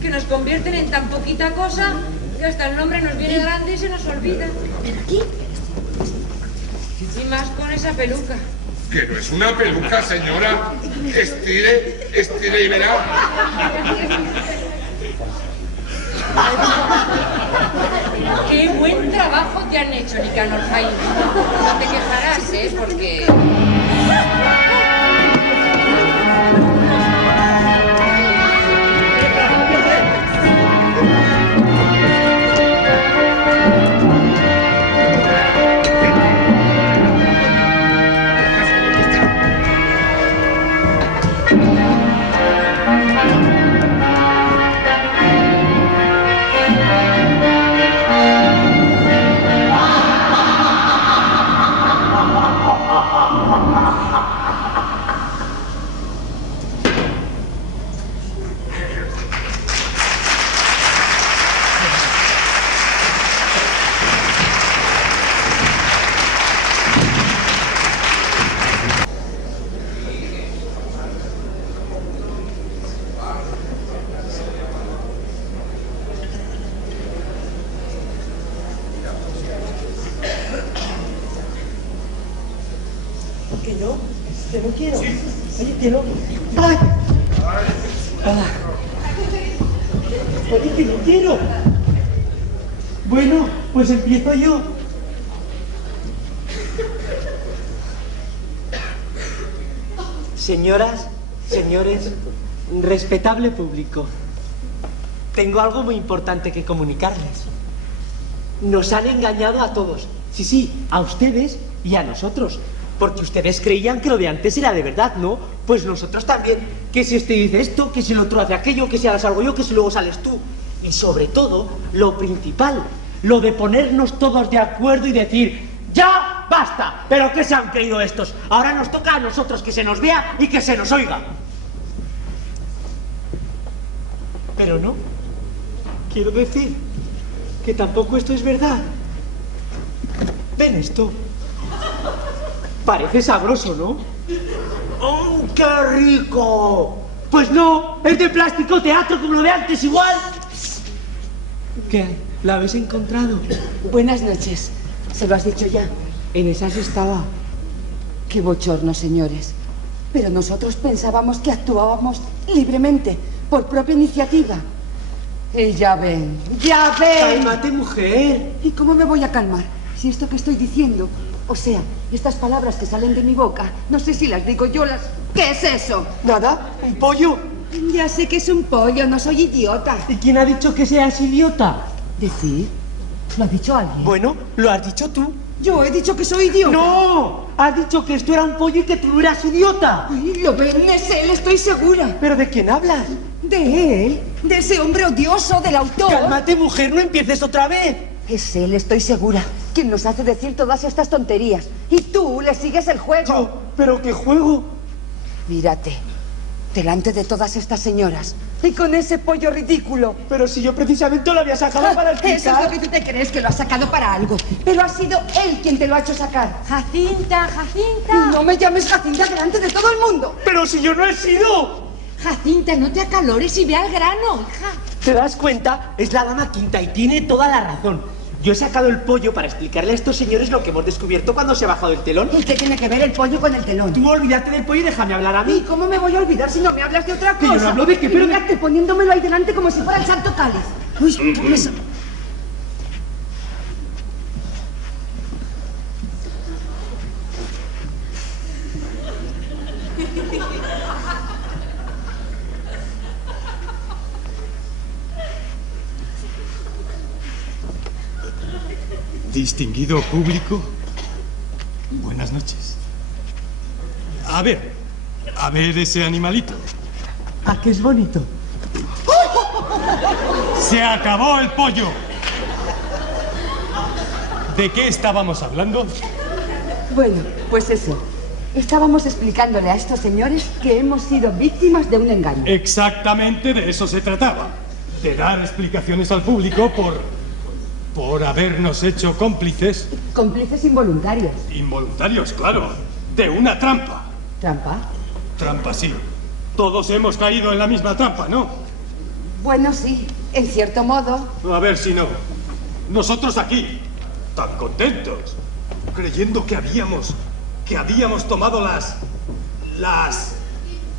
que nos convierten en tan poquita cosa que hasta el nombre nos viene grande y se nos olvida. Y más con esa peluca. Que no es una peluca, señora. Estire y verá. Qué buen trabajo te han hecho, Nicanor Jaime. No te quejarás, ¿eh? Porque... Que no quiero. Oye, que no. ¡Ay! Oye, que no quiero. Bueno, pues empiezo yo. Señoras, señores, respetable público, tengo algo muy importante que comunicarles. Nos han engañado a todos. Sí, a ustedes y a nosotros. Porque ustedes creían que lo de antes era de verdad, ¿no? Pues nosotros también. Que si este dice esto, que si el otro hace aquello, que si ahora salgo yo, que si luego sales tú. Y sobre todo, lo principal, lo de ponernos todos de acuerdo y decir, ¡ya basta! ¿Pero qué se han creído estos? Ahora nos toca a nosotros que se nos vea y que se nos oiga. Pero no. Quiero decir que tampoco esto es verdad. Ven esto. Parece sabroso, ¿no? ¡Oh, qué rico! Pues no, es de plástico teatro como lo de antes, igual. ¿Qué? ¿La habéis encontrado? Buenas noches. ¿Se lo has dicho ya? En esas estaba. Qué bochorno, señores. Pero nosotros pensábamos que actuábamos libremente, por propia iniciativa. Y ya ven, ya ven. Cálmate, mujer. ¿Y cómo me voy a calmar? Si esto que estoy diciendo, o sea, estas palabras que salen de mi boca, no sé si las digo yo, las... ¿Qué es eso? Nada, un pollo. Ya sé que es un pollo, no soy idiota. ¿Y quién ha dicho que seas idiota? ¿Decir? ¿Lo ha dicho alguien? Bueno, lo has dicho tú. Yo he dicho que soy idiota. ¡No! Has dicho que esto era un pollo y que tú no eras idiota. Ay, lo ven, es él, estoy segura. ¿Pero de quién hablas? De él, de ese hombre odioso, del autor. Cálmate, mujer, no empieces otra vez. Es él, estoy segura, quien nos hace decir todas estas tonterías. Y tú le sigues el juego. ¿Yo? ¿Pero qué juego? Mírate, delante de todas estas señoras. Y con ese pollo ridículo. Pero si yo precisamente lo había sacado para el Eso es lo que tú te crees, que lo has sacado para algo. Pero ha sido él quien te lo ha hecho sacar. Jacinta, Jacinta. Y no me llames Jacinta delante de todo el mundo. Pero si yo no he sido. Jacinta, no te acalores y ve al grano, hija. ¿Te das cuenta? Es la dama quinta y tiene toda la razón. Yo he sacado el pollo para explicarle a estos señores lo que hemos descubierto cuando se ha bajado el telón. ¿Y qué tiene que ver el pollo con el telón? Tú olvídate del pollo y déjame hablar a mí. ¿Y cómo me voy a olvidar si no me hablas de otra cosa? Que yo no hablo de qué, pero... Mírate poniéndomelo ahí delante como si fuera el santo cáliz. Uy, por eso... Distinguido público, buenas noches. A ver ese animalito. ¿A qué es bonito? ¡Se acabó el pollo! ¿De qué estábamos hablando? Bueno, pues eso. Estábamos explicándole a estos señores que hemos sido víctimas de un engaño. Exactamente de eso se trataba. De dar explicaciones al público por habernos hecho cómplices. Cómplices involuntarios. Involuntarios, claro. De una trampa. ¿Trampa? Trampa, sí. Todos hemos caído en la misma trampa, ¿no? Bueno, sí, en cierto modo. A ver si no. Nosotros aquí, tan contentos, creyendo que habíamos tomado las...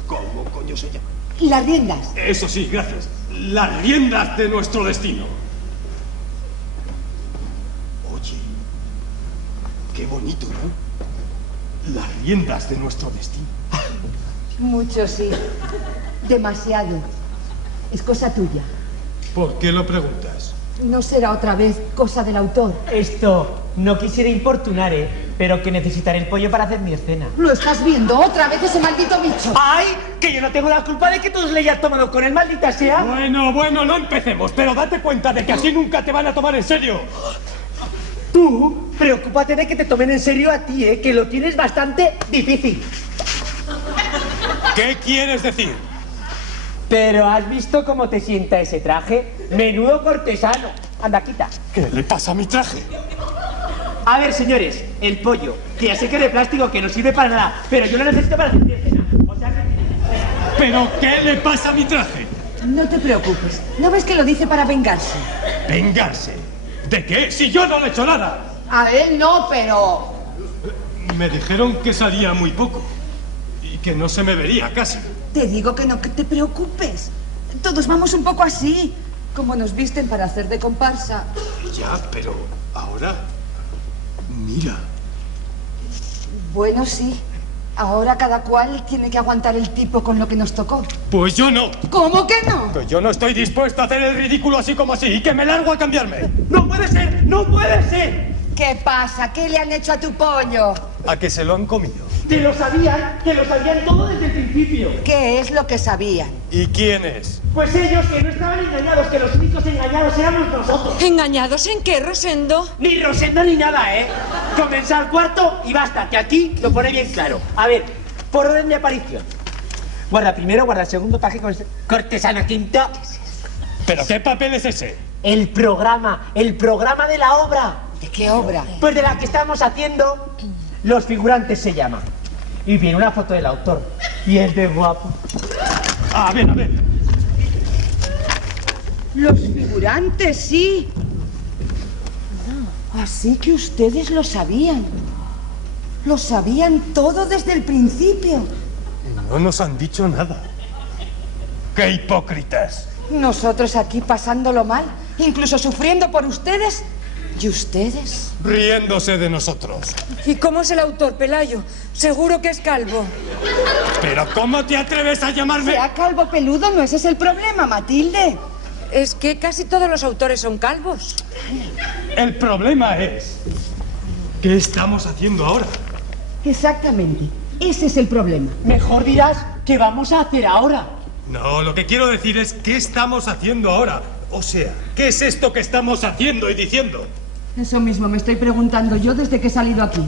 ¿Cómo coño se llama? Las riendas. Eso sí, gracias. Las riendas de nuestro destino. Oye, qué bonito, ¿no? Las riendas de nuestro destino. Mucho, sí. Demasiado. Es cosa tuya. ¿Por qué lo preguntas? No será otra vez cosa del autor. Esto, no quisiera importunar, pero que necesitaré el pollo para hacer mi escena. ¿Lo estás viendo otra vez ese maldito bicho? ¡Ay! Que yo no tengo la culpa de que todos le hayan tomado con él, maldita sea. Bueno, no empecemos, pero date cuenta de que así nunca te van a tomar en serio. Tú, preocúpate de que te tomen en serio a ti, que lo tienes bastante difícil. ¿Qué quieres decir? Pero ¿has visto cómo te sienta ese traje? Menudo cortesano. Anda, quita. ¿Qué le pasa a mi traje? A ver, señores, el pollo, que ya sé que es de plástico, que no sirve para nada, pero yo lo necesito para hacer mi escena. O sea que... ¿Pero qué le pasa a mi traje? No te preocupes. ¿No ves que lo dice para vengarse? ¿Vengarse? ¿De qué? Si yo no le he hecho nada. A él no, pero... Me dijeron que salía muy poco y que no se me vería casi. Te digo que no, que te preocupes. Todos vamos un poco así, como nos visten para hacer de comparsa. Ya, pero ahora... Mira. Bueno, sí. Ahora cada cual tiene que aguantar el tipo con lo que nos tocó. Pues yo no. ¿Cómo que no? Que yo no estoy dispuesto a hacer el ridículo así como así y que me largo a cambiarme. ¡No puede ser! ¡No puede ser! ¿Qué pasa? ¿Qué le han hecho a tu pollo? A que se lo han comido. Que lo sabían todo desde el principio. ¿Qué es lo que sabían? ¿Y quién es? Pues ellos, que no estaban engañados, que los únicos engañados éramos nosotros. ¿Engañados en qué, Rosendo? Ni Rosendo ni nada, ¿eh? Comenzar cuarto y basta, que aquí lo pone bien claro. A ver, por orden de aparición. Guarda primero, guarda el segundo, paje con cortesano quinto. ¿Pero qué papel es ese? El programa de la obra. ¿De qué obra? Pues de la que estamos haciendo, Los Figurantes se llama. Y viene una foto del autor. Y es de guapo. A ver, a ver. Los Figurantes, sí. Así que ustedes lo sabían. Lo sabían todo desde el principio. No nos han dicho nada. ¡Qué hipócritas! Nosotros aquí pasándolo mal, incluso sufriendo por ustedes. ¿Y ustedes? Riéndose de nosotros. ¿Y cómo es el autor, Pelayo? Seguro que es calvo. ¿Pero cómo te atreves a llamarme? Sea calvo peludo, no ese es el problema, Matilde. Es que casi todos los autores son calvos. El problema es... ¿qué estamos haciendo ahora? Exactamente, ese es el problema. Mejor dirás, ¿qué vamos a hacer ahora? No, lo que quiero decir es ¿qué estamos haciendo ahora? O sea, ¿qué es esto que estamos haciendo y diciendo? Eso mismo me estoy preguntando yo desde que he salido aquí.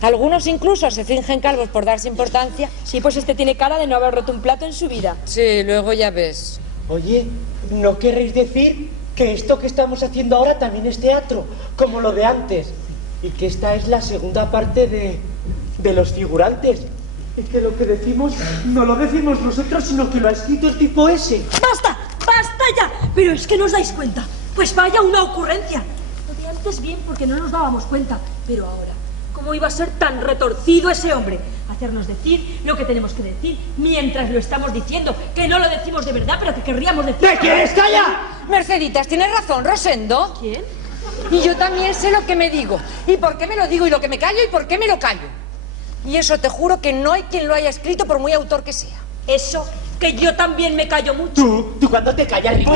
Algunos incluso se fingen calvos por darse importancia. Sí, pues este tiene cara de no haber roto un plato en su vida. Sí, luego ya ves. Oye, ¿no querréis decir que esto que estamos haciendo ahora también es teatro, como lo de antes? Y que esta es la segunda parte de Los Figurantes. Y que lo que decimos no lo decimos nosotros, sino que lo ha escrito el tipo ese. ¡Basta! ¡Basta ya! Pero es que no os dais cuenta. Pues vaya una ocurrencia. Lo de antes bien porque no nos dábamos cuenta. Pero ahora, ¿cómo iba a ser tan retorcido ese hombre? Hacernos decir lo que tenemos que decir mientras lo estamos diciendo. Que no lo decimos de verdad, pero que querríamos decir... ¿Qué quieres? ¡Calla! Merceditas, tienes razón, Rosendo. ¿Quién? Y yo también sé lo que me digo. Y por qué me lo digo, y lo que me callo, y por qué me lo callo. Y eso te juro que no hay quien lo haya escrito por muy autor que sea. Eso, que yo también me callo mucho. ¿Tú cuándo te callas, Rica?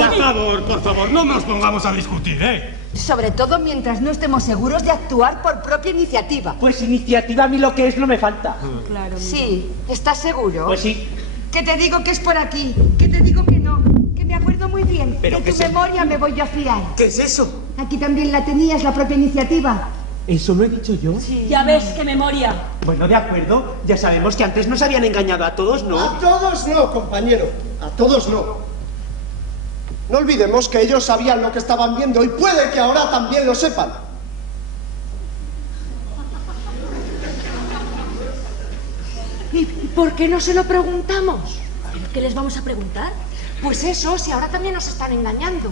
Por favor, no nos pongamos a discutir, ¿eh? Sobre todo mientras no estemos seguros de actuar por propia iniciativa. Pues iniciativa a mí lo que es no me falta. Claro. Sí, ¿estás seguro? Pues sí. Que te digo que es por aquí, que te digo que no, que me acuerdo muy bien. ¿Pero de qué tu es memoria me voy a fiar. ¿Qué es eso? Aquí también la tenías, la propia iniciativa. ¿Eso lo he dicho yo? Sí. Ya ves, qué memoria. Bueno, de acuerdo. Ya sabemos que antes nos habían engañado a todos, ¿no? A todos no, compañero. A todos no. No olvidemos que ellos sabían lo que estaban viendo y puede que ahora también lo sepan. ¿Y por qué no se lo preguntamos? ¿Qué les vamos a preguntar? Pues eso, si ahora también nos están engañando.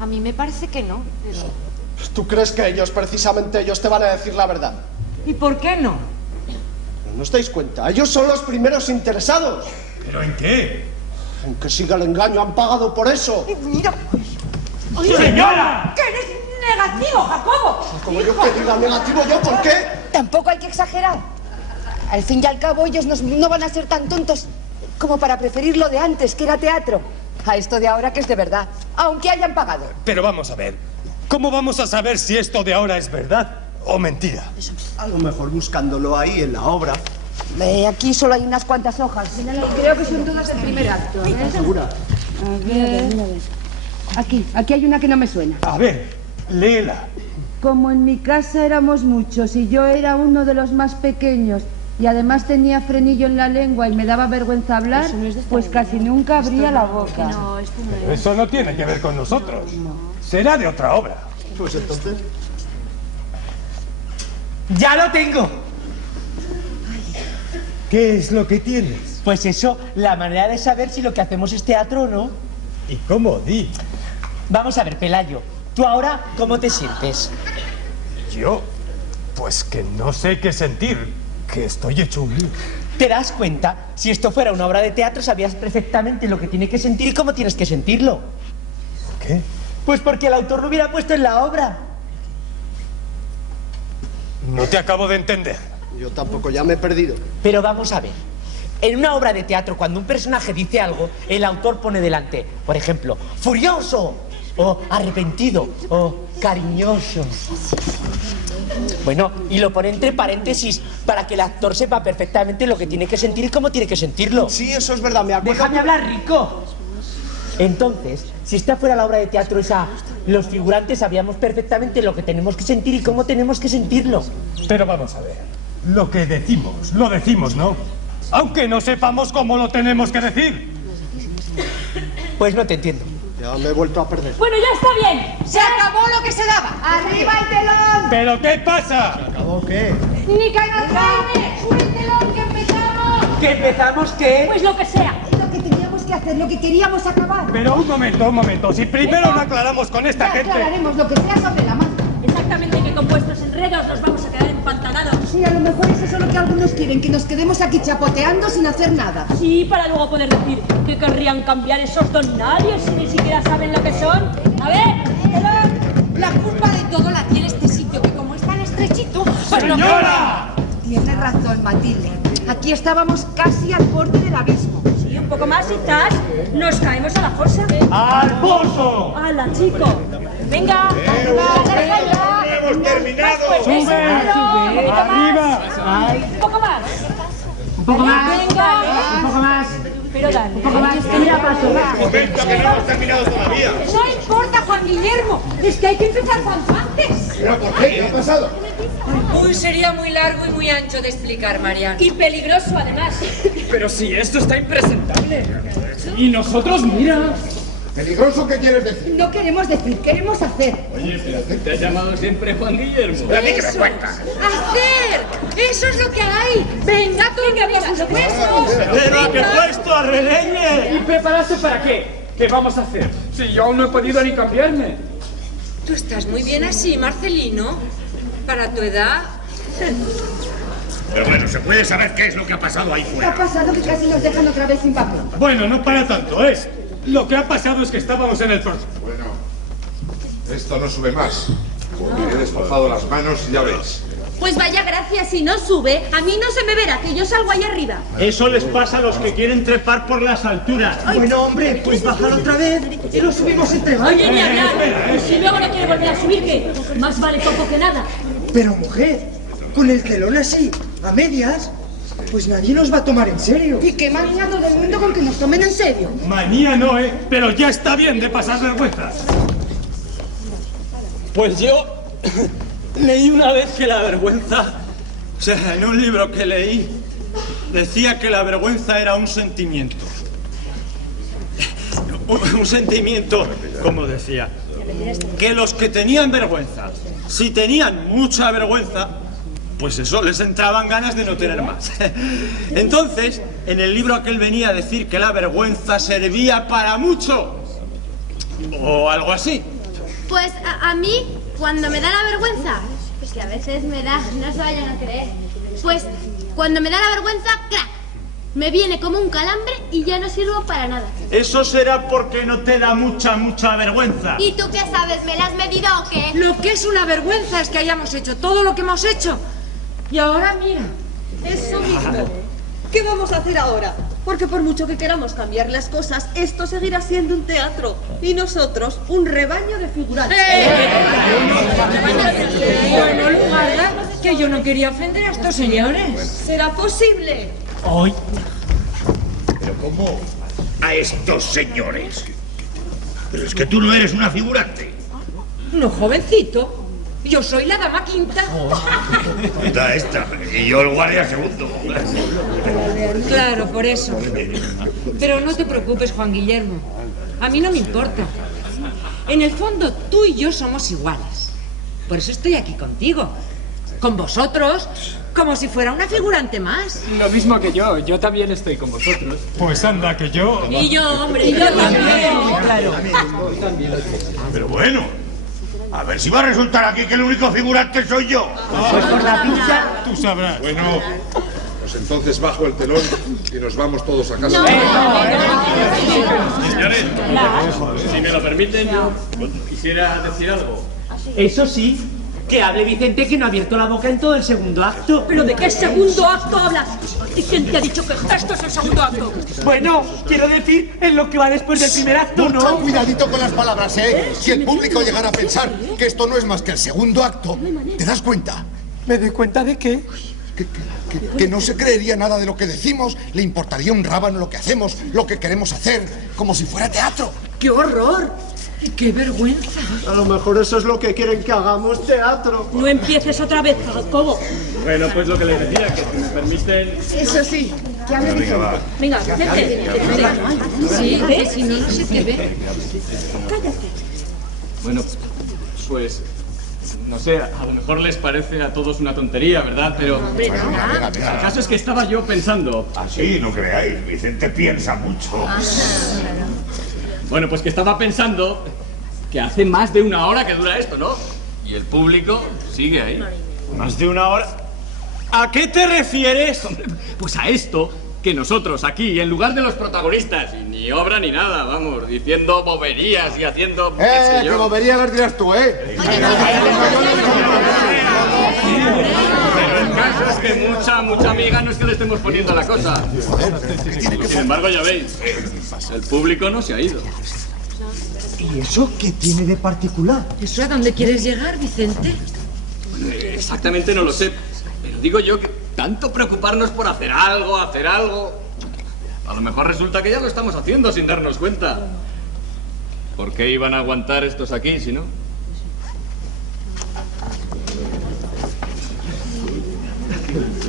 A mí me parece que no. ¿Tú crees que ellos, precisamente ellos, te van a decir la verdad? ¿Y por qué no? ¿No os dais cuenta? Ellos son los primeros interesados. ¿Pero en qué? En que siga el engaño, han pagado por eso. Mira. ¡Señora! ¡Que eres negativo, Jacobo! Como yo que diga negativo, ¿yo por qué? Tampoco hay que exagerar. Al fin y al cabo, ellos no van a ser tan tontos como para preferir lo de antes, que era teatro, a esto de ahora que es de verdad, aunque hayan pagado. Pero vamos a ver. ¿Cómo vamos a saber si esto de ahora es verdad o mentira? A lo mejor buscándolo ahí en la obra. Aquí solo hay unas cuantas hojas. Creo que son todas del primer acto. ¿Segura? A ver. Aquí hay una que no me suena. A ver, léela. Como en mi casa éramos muchos y yo era uno de los más pequeños y además tenía frenillo en la lengua y me daba vergüenza hablar, pues casi nunca abría la boca. No, esto no Pero eso no tiene que ver con nosotros. Será de otra obra. Pues entonces... ¡Ya lo tengo! ¿Qué es lo que tienes? Pues eso, la manera de saber si lo que hacemos es teatro o no. ¿Y cómo? Di. Vamos a ver, Pelayo, ¿tú ahora cómo te sientes? Yo, pues que no sé qué sentir, que estoy hecho un lío. ¿Te das cuenta? Si esto fuera una obra de teatro, sabías perfectamente lo que tiene que sentir y cómo tienes que sentirlo. ¿Qué? Pues porque el autor lo hubiera puesto en la obra. No te acabo de entender. Yo tampoco, ya me he perdido. Pero vamos a ver. En una obra de teatro, cuando un personaje dice algo, el autor pone delante, por ejemplo, furioso, o arrepentido, o cariñoso. Bueno, y lo pone entre paréntesis para que el actor sepa perfectamente lo que tiene que sentir y cómo tiene que sentirlo. Sí, eso es verdad, me acuerdo. ¡Déjame hablar, Rico! Entonces, si esta fuera la obra de teatro esa, los figurantes sabíamos perfectamente lo que tenemos que sentir y cómo tenemos que sentirlo. Pero vamos a ver, lo que decimos, lo decimos, ¿no? Aunque no sepamos cómo lo tenemos que decir. Pues no te entiendo. Ya me he vuelto a perder. Bueno, ya está bien. Se acabó lo que se daba. ¡Arriba el telón! ¿Pero qué pasa? ¿Acabó qué? Ni que nos Jaime. ¡Sube el telón, que empezamos! ¿Que empezamos qué? Pues lo que sea. Lo que teníamos que hacer, lo que queríamos acabar. Pero un momento. Si primero no aclaramos con esta gente... Aclararemos lo que sea sobre la marcha. Exactamente, que con vuestros enredos nos vamos a quedar empantanados. Sí, a lo mejor es eso lo que algunos quieren, que nos quedemos aquí chapoteando sin hacer nada. Sí, para luego poder decir que querrían cambiar esos donarios si ni siquiera saben lo que son. A ver, telón. La culpa de todo la tiene este sitio, que como es tan estrechito... Pues no... ¡Señora! Tiene razón, Matilde. Aquí estábamos casi al borde del abismo. Sí, un poco más y tas, nos caemos a la fosa. ¡Al pozo! ¡Hala, chico! ¡Venga! ¡No hemos terminado! ¡Sube! ¡Arriba! Un poco más. Un poco más. Venga. Un poco más. Pero dale. Un poco más. Mira, paso. Un momento, que no hemos terminado todavía. No importa, Juan Guillermo, es que hay que empezar cuanto antes. ¿Pero por qué? ¿Qué ha pasado? Uy, sería muy largo y muy ancho de explicar, Mariano. Y peligroso, además. Pero si esto está impresentable. Y nosotros, mira. ¿Peligroso qué quieres decir? No queremos decir, queremos hacer. Oye, pero te has llamado siempre Juan Guillermo. ¿A mí qué me cuenta? ¡Hacer! ¡Eso es lo que hay! ¡Venga, toca por sus huesos! ¡Pero a qué puesto, a redeñe! ¿Y prepararse para qué? ¿Qué vamos a hacer? Si yo aún no he podido ni cambiarme. Tú estás muy bien así, Marcelino. Para tu edad. Pero bueno, ¿se puede saber qué es lo que ha pasado ahí ¿Qué fuera? ha pasado que casi nos dejan otra vez sin papel? Bueno, no para tanto, ¿es? Lo que ha pasado es que estábamos en el próximo. Bueno, esto no sube más, porque he desfalzado las manos, ya veis. Pues vaya gracia, si no sube, a mí no se me verá, que yo salgo ahí arriba. Eso les pasa a los que quieren trepar por las alturas. Bueno, hombre, pues bájalo otra vez y lo subimos entre varios. Oye, ni hablar. Y si luego no quiere volver a subir, ¿qué? Más vale poco que nada. Pero mujer, con el telón así, a medias, pues nadie nos va a tomar en serio. ¿Y qué manía todo el mundo con que nos tomen en serio? Manía no, pero ya está bien de pasar vergüenzas. Pues yo leí una vez que la vergüenza, o sea, en un libro que leí, decía que la vergüenza era un sentimiento. Un sentimiento, como decía, que los que tenían vergüenza, si tenían mucha vergüenza, pues eso, les entraban ganas de no tener más. Entonces, en el libro aquel venía a decir que la vergüenza servía para mucho, o algo así. Pues a mí, cuando me da la vergüenza, pues que a veces me da, no se vayan a creer, pues cuando me da la vergüenza, ¡crack! Me viene como un calambre y ya no sirvo para nada. Eso será porque no te da mucha vergüenza. ¿Y tú qué sabes? ¿Me la has medido o qué? Lo que es una vergüenza es que hayamos hecho todo lo que hemos hecho. Y ahora mira. Eso mismo. ¿Qué vamos a hacer ahora? Porque por mucho que queramos cambiar las cosas, esto seguirá siendo un teatro. Y nosotros, un rebaño de figurantes. Bueno, guarda, que yo no quería ofender a estos señores. ¿Será posible? Hoy. ¿Pero cómo? A estos señores. Pero es que tú no eres una figurante. No, jovencito. Yo soy la dama quinta. Da esta, y yo el guardia segundo. Claro, por eso. Pero no te preocupes, Juan Guillermo. A mí no me importa. En el fondo, tú y yo somos iguales. Por eso estoy aquí contigo. Con vosotros, como si fuera una figurante más. Lo mismo que yo también estoy con vosotros. Pues anda, que yo... Y yo, hombre, y yo también. Claro. Pero bueno, a ver si va a resultar aquí que el único figurante soy yo. Pues por la pizza. Tú sabrás. Bueno, pues entonces bajo el telón y nos vamos todos a casa. Señores, si me lo permiten, yo quisiera decir algo. Eso sí, Que hable Vicente, que no ha abierto la boca en todo el segundo acto. ¿Pero de qué segundo acto hablas? ¿Y quién te ha dicho que esto es el segundo acto? Bueno, quiero decir, en lo que va después del primer acto, ¿no? Mucho cuidadito con las palabras, ¿eh? Si el público llegara a pensar que esto no es más que el segundo acto, ¿te das cuenta? ¿Me doy cuenta de qué? Que no se creería nada de lo que decimos, le importaría un rábano lo que hacemos, lo que queremos hacer, como si fuera teatro. ¡Qué horror! ¡Qué vergüenza! A lo mejor eso es lo que quieren que hagamos, teatro. No empieces otra vez, Jacobo. Bueno, pues lo que les decía, que si me permiten... Eso sí, que hable Vicente. Venga, vente. Sí, si no, no se te ve. Cállate. Bueno, pues... no sé, a lo mejor les parece a todos una tontería, ¿verdad? Pero... Venga. El caso es que estaba yo pensando... Así, no creáis, Vicente piensa mucho. Bueno, pues que estaba pensando que hace más de una hora que dura esto, ¿no? Y el público sigue ahí. ¿Más de una hora? ¿A qué te refieres? Pues a esto, que nosotros aquí, en lugar de los protagonistas, y ni obra ni nada, vamos, diciendo boberías y haciendo... qué sé yo. Que boberías las dirás tú, ¿eh? Pero el caso es que mucha amiga no es que le estemos poniendo la cosa. Sin embargo, ya veis, el público no se ha ido. ¿Y eso qué tiene de particular? ¿Eso a dónde quieres llegar, Vicente? Exactamente no lo sé, pero digo yo que tanto preocuparnos por hacer algo... A lo mejor resulta que ya lo estamos haciendo sin darnos cuenta. ¿Por qué iban a aguantar estos aquí, si no?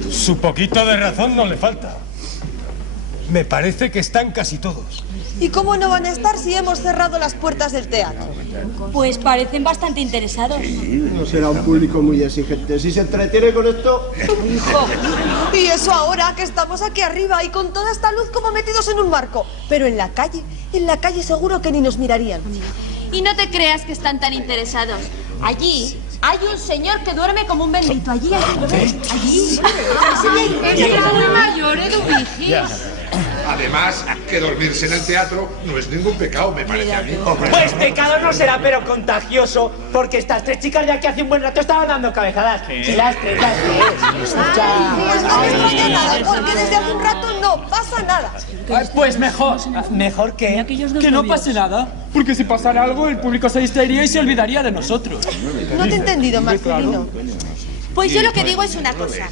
Su poquito de razón no le falta. Me parece que están casi todos. ¿Y cómo no van a estar si hemos cerrado las puertas del teatro? Pues parecen bastante interesados. No será un público muy exigente. Si se entretiene con esto... Hijo, y eso ahora que estamos aquí arriba y con toda esta luz como metidos en un marco. Pero en la calle seguro que ni nos mirarían. Y no te creas que están tan interesados. Allí hay un señor que duerme como un bendito. Allí. Es muy mayor, Eduvigia. Además, que dormirse en el teatro no es ningún pecado, me parece a mí. Pues pecado no será, pero contagioso, porque estas tres chicas ya que hace un buen rato estaban dando cabezadas. Sí, las tres. Escucha. Pues no les pasa nada, porque desde hace un rato no pasa nada. Pues mejor que no pase nada, porque si pasara algo el público se distraería y se olvidaría de nosotros. No te he entendido, Marcelino. Pues yo lo que digo es una cosa,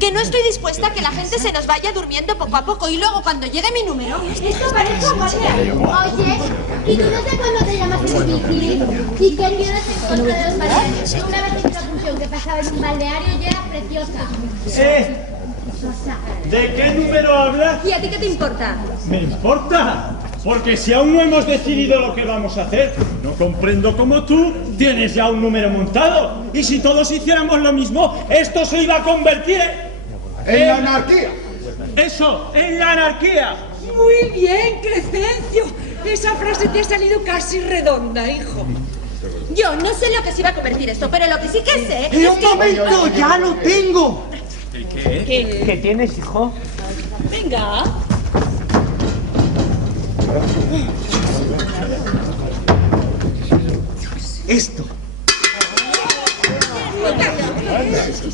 que no estoy dispuesta a que la gente se nos vaya durmiendo poco a poco y luego cuando llegue mi número... Esto parece un balneario. Oye, ¿y tú desde cuándo te llamas Eduvigia? ¿Y qué tienes en contra de los balnearios? Una vez en conclusión que pasaba en un balneario y era preciosa. ¿De qué número hablas? ¿Y a ti qué te importa? ¿Me importa? Porque si aún no hemos decidido lo que vamos a hacer, no comprendo cómo tú tienes ya un número montado. Y si todos hiciéramos lo mismo, esto se iba a convertir en la anarquía. Eso, en la anarquía. Muy bien, Crescencio. Esa frase te ha salido casi redonda, hijo. Yo no sé lo que se iba a convertir esto, pero lo que sí que sé ¡Un momento! ¡Ya lo tengo! ¿Qué? ¿Qué tienes, hijo? Venga. Esto.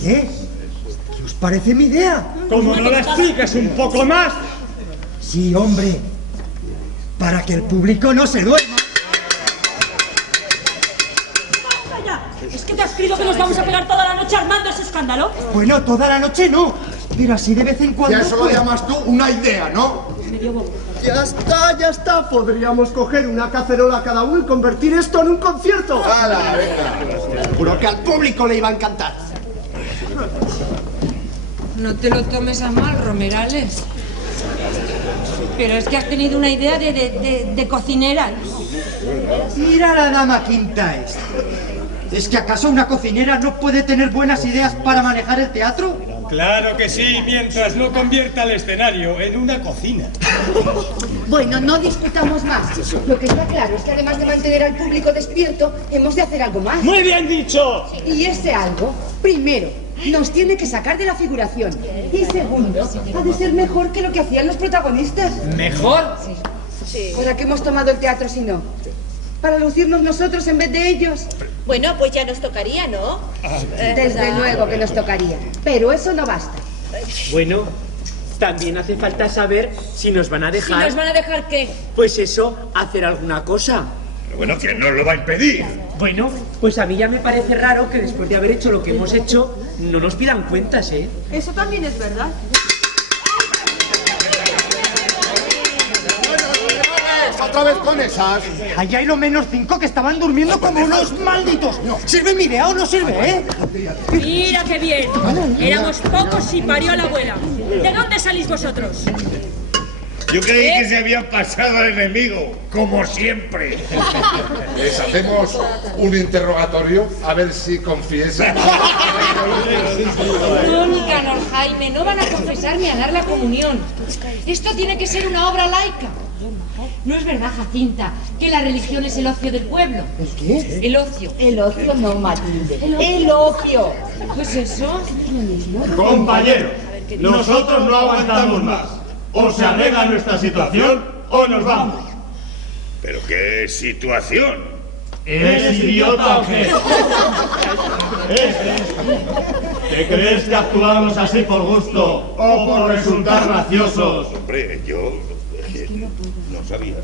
¿Qué os parece mi idea? Como no la expliques un poco más. Sí, hombre. Para que el público no se duerma. ¿Es que te has creído que nos vamos a pegar toda la noche armando ese escándalo? Bueno, toda la noche no. Pero así de vez en cuando... Ya eso lo llamas tú una idea, ¿no? Ya está. Podríamos coger una cacerola cada uno y convertir esto en un concierto. ¡Hala, venga! Seguro que al público le iba a encantar. No te lo tomes a mal, Romerales. Pero es que has tenido una idea de cocinera. Mira la dama quinta esta. ¿Es que acaso una cocinera no puede tener buenas ideas para manejar el teatro? Claro que sí, mientras no convierta el escenario en una cocina. Bueno, no discutamos más. Lo que está claro es que además de mantener al público despierto, hemos de hacer algo más. ¡Muy bien dicho! Y ese algo, primero, nos tiene que sacar de la figuración. Y segundo, ha de ser mejor que lo que hacían los protagonistas. ¿Mejor? Sí. ¿Para qué hemos tomado el teatro si no? para lucirnos nosotros en vez de ellos. Bueno, pues ya nos tocaría, ¿no? Desde luego que nos tocaría, pero eso no basta. Bueno, también hace falta saber si nos van a dejar... ¿Si nos van a dejar qué? Pues eso, hacer alguna cosa. Pero bueno, ¿quién nos lo va a impedir? Bueno, pues a mí ya me parece raro que después de haber hecho lo que hemos hecho, no nos pidan cuentas, ¿eh? Eso también es verdad. Otra vez con esas. Allá hay lo menos 5 que estaban durmiendo como unos malditos. ¿Sirve mi idea o no sirve, eh? Mira qué bien. Éramos pocos y parió la abuela. ¿De dónde salís vosotros? Yo creí que se habían pasado al enemigo, como siempre. Les hacemos un interrogatorio a ver si confiesan. No, Nicanor, Jaime, no van a confesar ni a dar la comunión. Esto tiene que ser una obra laica. No es verdad, Jacinta, que la religión es el ocio del pueblo. ¿El qué? El ocio. El ocio no, Matilde. El ocio. Pues eso. Compañeros, nosotros no aguantamos más. O se arregla nuestra situación o nos vamos. ¿Pero qué situación? ¿Eres idiota o qué? ¿Te crees que actuamos así por gusto o por resultar graciosos? Hombre, yo no sabía.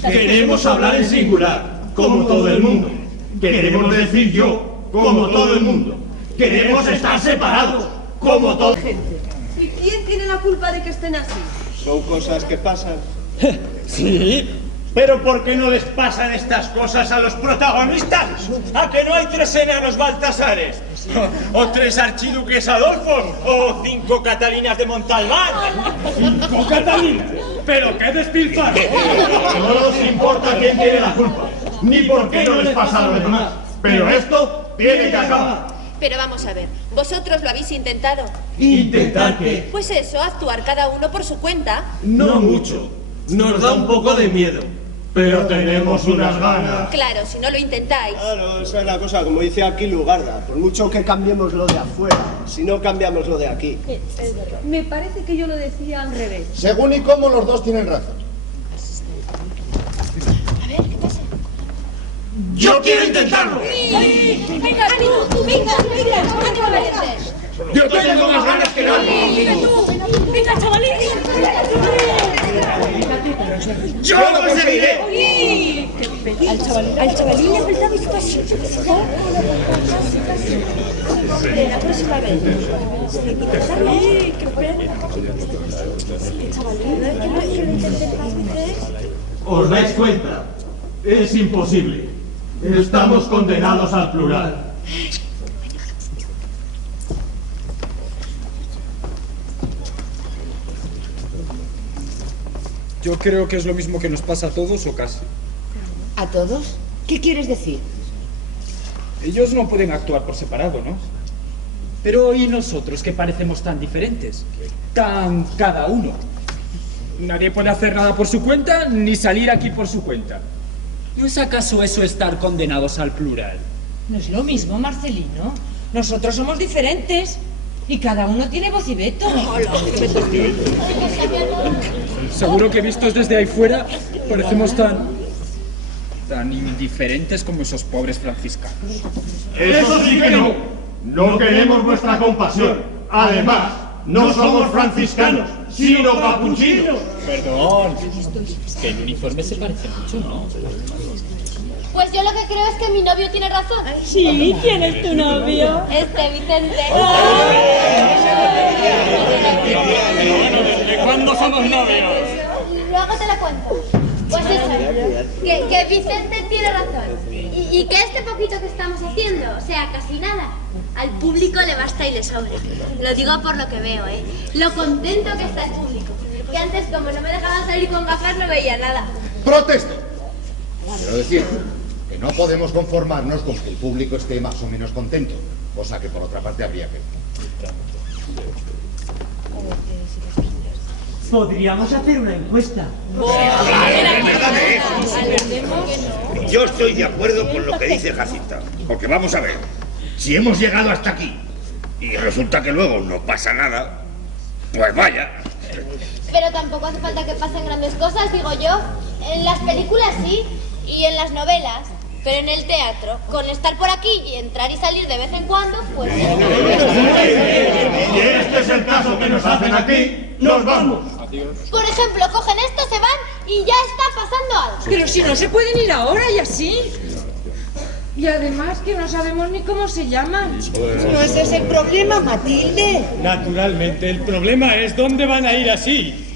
Queremos hablar en singular, como todo el mundo. Queremos decir yo, como todo el mundo. Queremos estar separados, como todo. ¿Y quién tiene la culpa de que estén así? Son cosas que pasan. Sí, pero ¿por qué no les pasan estas cosas a los protagonistas? ¿A que no hay 3 enanos Baltasares? ¿O 3 archiduques Adolfos? ¿O 5 Catalinas de Montalbán? ¡5 Catalinas! ¡Pero qué despilfarro! No nos importa quién tiene la culpa, ni por qué no les pasa a los demás. Pero esto tiene que acabar. Pero vamos a ver, ¿vosotros lo habéis intentado? ¿Intentar qué? Pues eso, actuar cada uno por su cuenta. No mucho. Nos da un poco de miedo. Pero tenemos unas ganas. Claro, si no lo intentáis. Claro, esa es la cosa, como dice aquí Lugarda. Por mucho que cambiemos lo de afuera, si no cambiamos lo de aquí. Me parece que yo lo decía al revés. Según y cómo los dos tienen razón. A ver, ¿qué pasa? ¡Yo quiero intentarlo! ¡Venga, tú! ¡Venga, ánimo, valientes! ¡Yo tengo más ganas que nadie! ¡Venga, tú! ¡Venga, chavalín! ¡Yo lo conseguiré! Al chavalín le faltaba espacio. La próxima vez. ¡Sí, qué pena! Chavalín, ¿no lo intenten más veces? ¿Os dais cuenta? Es imposible. Estamos condenados al plural. Yo creo que es lo mismo que nos pasa a todos o casi. ¿A todos? ¿Qué quieres decir? Ellos no pueden actuar por separado, ¿no? Pero ¿y nosotros que parecemos tan diferentes? Tan cada uno. Nadie puede hacer nada por su cuenta ni salir aquí por su cuenta. ¿No es acaso eso estar condenados al plural? No es lo mismo, Marcelino. Nosotros somos diferentes. Y cada uno tiene voz y veto. Seguro que vistos desde ahí fuera parecemos tan indiferentes como esos pobres franciscanos. ¡Eso sí que no! No queremos vuestra compasión. Además, no somos franciscanos, sino capuchinos. Perdón, es que el uniforme se parece mucho, ¿no? Pues yo lo que creo es que mi novio tiene razón. Sí, ¿quién es tu novio? Vicente. ¿De cuándo somos novios? Luego te la cuento. Pues eso, que Vicente tiene razón. Y que este poquito que estamos haciendo, o sea, casi nada, al público le basta y le sobra. Lo digo por lo que veo, ¿eh? Lo contento que está el público. Que antes, como no me dejaban salir con gafas, no veía nada. ¡Protesto! Quiero decir que no podemos conformarnos con que el público esté más o menos contento, cosa que por otra parte habría que... Podríamos hacer una encuesta. Yo estoy de acuerdo con lo que dice Jacinta. Porque vamos a ver, si hemos llegado hasta aquí y resulta que luego no pasa nada, pues vaya. Pero tampoco hace falta que pasen grandes cosas, digo yo. En las películas sí. Y en las novelas, pero en el teatro, con estar por aquí y entrar y salir de vez en cuando, pues... Si este es el caso que nos hacen aquí, nos vamos. Por ejemplo, cogen esto, se van y ya está pasando algo. Pero si no se pueden ir ahora y así. Y además que no sabemos ni cómo se llaman. No ese es el problema, Matilde. Naturalmente, el problema es dónde van a ir así.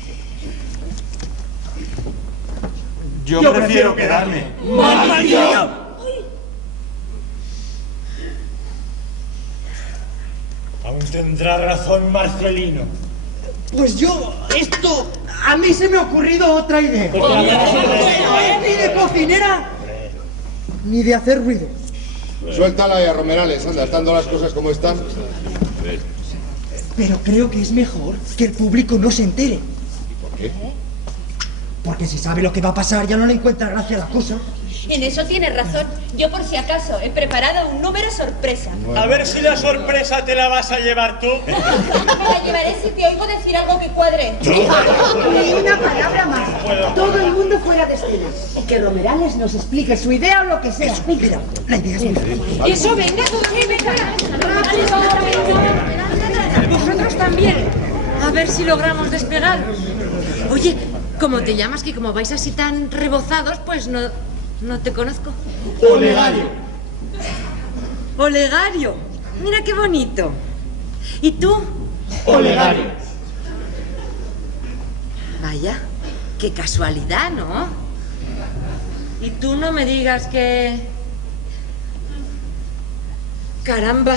Yo prefiero quedarme. ¡Maldición! Aún tendrá razón Marcelino. Pues esto, a mí se me ha ocurrido otra idea. Ni de cocinera, ni de hacer ruido. Suéltala ya, Romerales, anda, estando las cosas como están. Pero creo que es mejor que el público no se entere. ¿Por qué? Porque si sabe lo que va a pasar, ya no le encuentra gracia a la cosa. En eso tienes razón. Yo, por si acaso, he preparado un número sorpresa. A ver si la sorpresa te la vas a llevar tú. Me la llevaré si te oigo decir algo que cuadre. Ni una palabra más. Todo el mundo fuera de escena. Y que Romerales nos explique su idea o lo que sea. Mira, la idea es mía. Eso, venga, vosotros también. A ver si logramos despegar. Oye, ¿cómo te llamas? Que como vais así tan rebozados, pues no te conozco. Olegario. Olegario. Mira qué bonito. ¿Y tú? Olegario. Vaya, qué casualidad, ¿no? Y tú no me digas que... Caramba.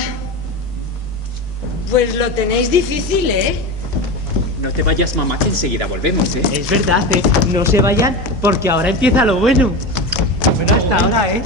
Pues lo tenéis difícil, ¿eh? No te vayas, mamá, que enseguida volvemos, ¿eh? Es verdad, no se vayan porque ahora empieza lo bueno. Bueno, hasta ahora, ¿eh?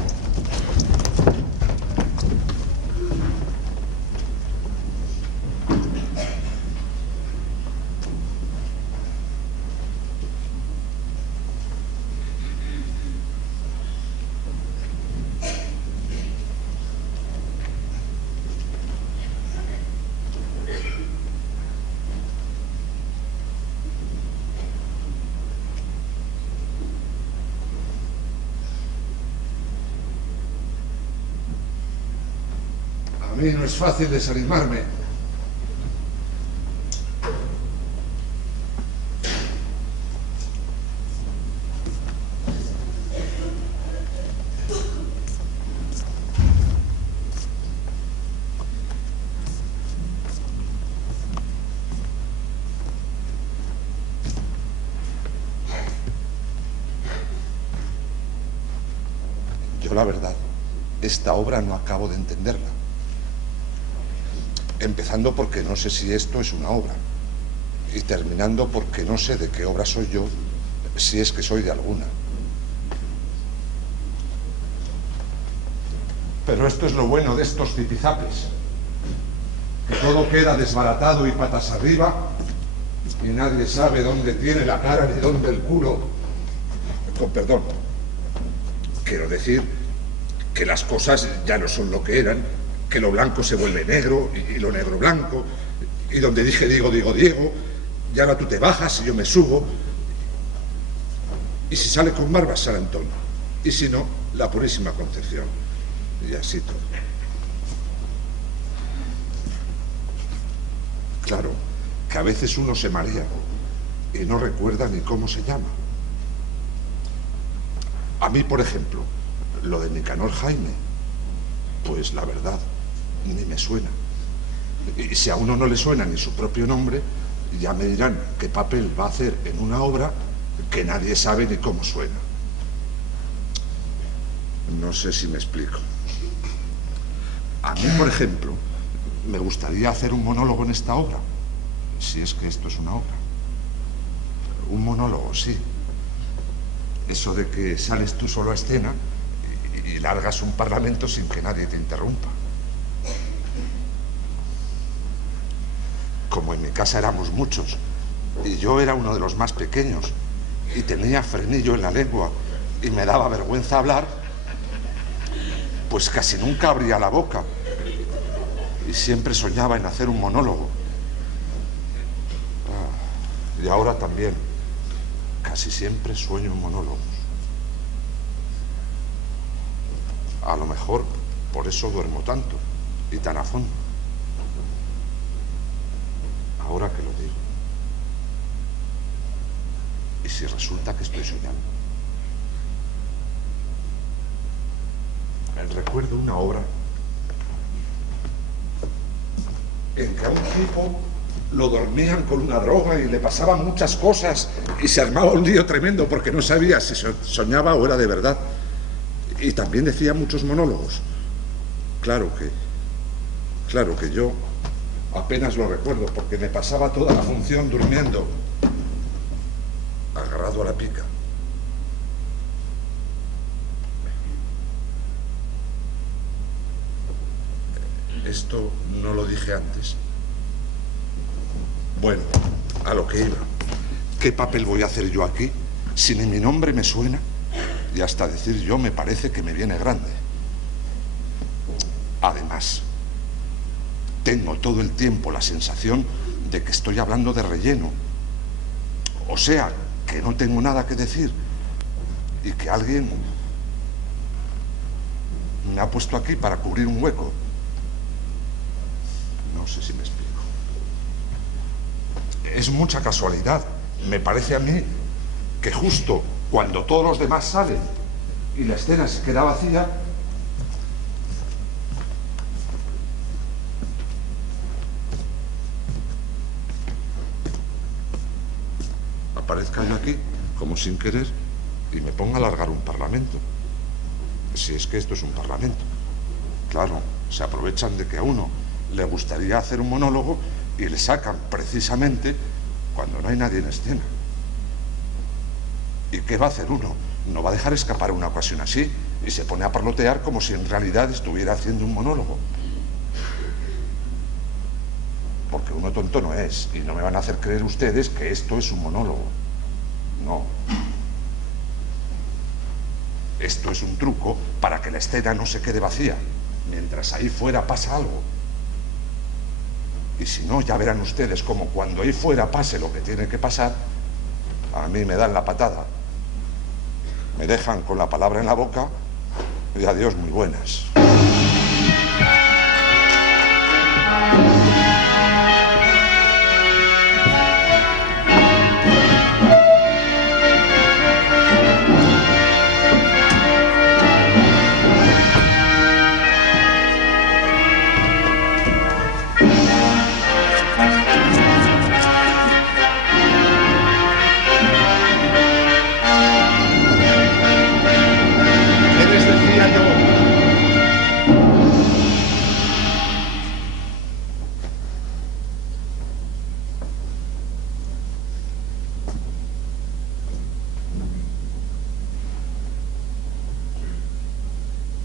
A mí no es fácil desanimarme. Yo, la verdad, esta obra no acabo de entenderla. Empezando porque no sé si esto es una obra. Y terminando porque no sé de qué obra soy yo, si es que soy de alguna. Pero esto es lo bueno de estos zipizapes. Que todo queda desbaratado y patas arriba, y nadie sabe dónde tiene la cara ni dónde el culo. Con perdón. Quiero decir que las cosas ya no son lo que eran, que lo blanco se vuelve negro y lo negro blanco, y donde dije digo, digo Diego, y ahora tú te bajas y yo me subo, y si sale con barba, San Antonio, y si no, la Purísima Concepción, y así todo. Claro, que a veces uno se marea y no recuerda ni cómo se llama. A mí, por ejemplo, lo de Nicanor Jaime, pues la verdad, ni me suena. Y si a uno no le suena ni su propio nombre, ya me dirán qué papel va a hacer en una obra que nadie sabe ni cómo suena. No sé si me explico. A mí, por ejemplo, me gustaría hacer un monólogo en esta obra, si es que esto es una obra. Un monólogo, sí. Eso de que sales tú solo a escena y largas un parlamento sin que nadie te interrumpa. Como en mi casa éramos muchos, y yo era uno de los más pequeños, y tenía frenillo en la lengua, y me daba vergüenza hablar, pues casi nunca abría la boca, y siempre soñaba en hacer un monólogo. Y ahora también, casi siempre sueño en monólogos. A lo mejor por eso duermo tanto y tan a fondo. Ahora que lo digo. ¿Y si resulta que estoy soñando? Recuerdo una obra en que a un tipo lo dormían con una droga y le pasaban muchas cosas y se armaba un lío tremendo porque no sabía si soñaba o era de verdad. Y también decía muchos monólogos. Claro que yo apenas lo recuerdo porque me pasaba toda la función durmiendo, agarrado a la pica. Esto no lo dije antes. Bueno, a lo que iba. ¿Qué papel voy a hacer yo aquí si ni mi nombre me suena? Y hasta decir yo me parece que me viene grande. Además, tengo todo el tiempo la sensación de que estoy hablando de relleno. O sea, que no tengo nada que decir y que alguien me ha puesto aquí para cubrir un hueco. No sé si me explico. Es mucha casualidad. Me parece a mí que justo cuando todos los demás salen y la escena se queda vacía, aparezca yo aquí, como sin querer, y me ponga a alargar un parlamento. Si es que esto es un parlamento. Claro, se aprovechan de que a uno le gustaría hacer un monólogo y le sacan precisamente cuando no hay nadie en escena. ¿Y qué va a hacer uno? No va a dejar escapar una ocasión así y se pone a parlotear como si en realidad estuviera haciendo un monólogo. Porque uno tonto no es y no me van a hacer creer ustedes que esto es un monólogo. No. Esto es un truco para que la escena no se quede vacía, mientras ahí fuera pasa algo. Y si no, ya verán ustedes como cuando ahí fuera pase lo que tiene que pasar, a mí me dan la patada. Me dejan con la palabra en la boca y adiós muy buenas.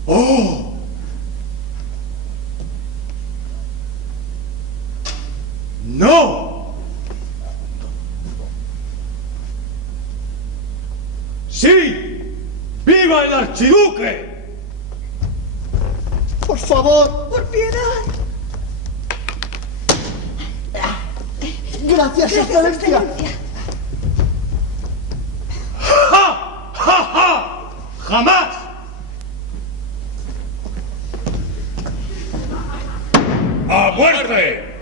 ¡Oh! ¡No! ¡Sí! ¡Viva el archiduque! Por favor. Por piedad. Gracias, Excelencia. ¡Ja! ¡Ja, ja! ¡Jamás! ¡A muerte!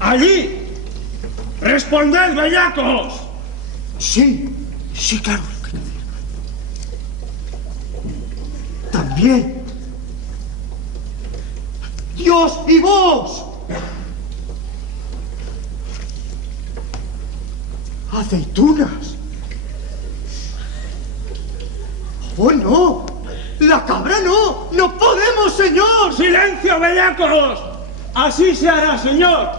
¡Allí! ¡Responded, bellacos! Sí, claro. También. ¡Dios y vos! aceitunas. ¡Oh, no! ¡La cabra no! ¡No podemos, señor! ¡Silencio, bellacos! Así se hará, señor.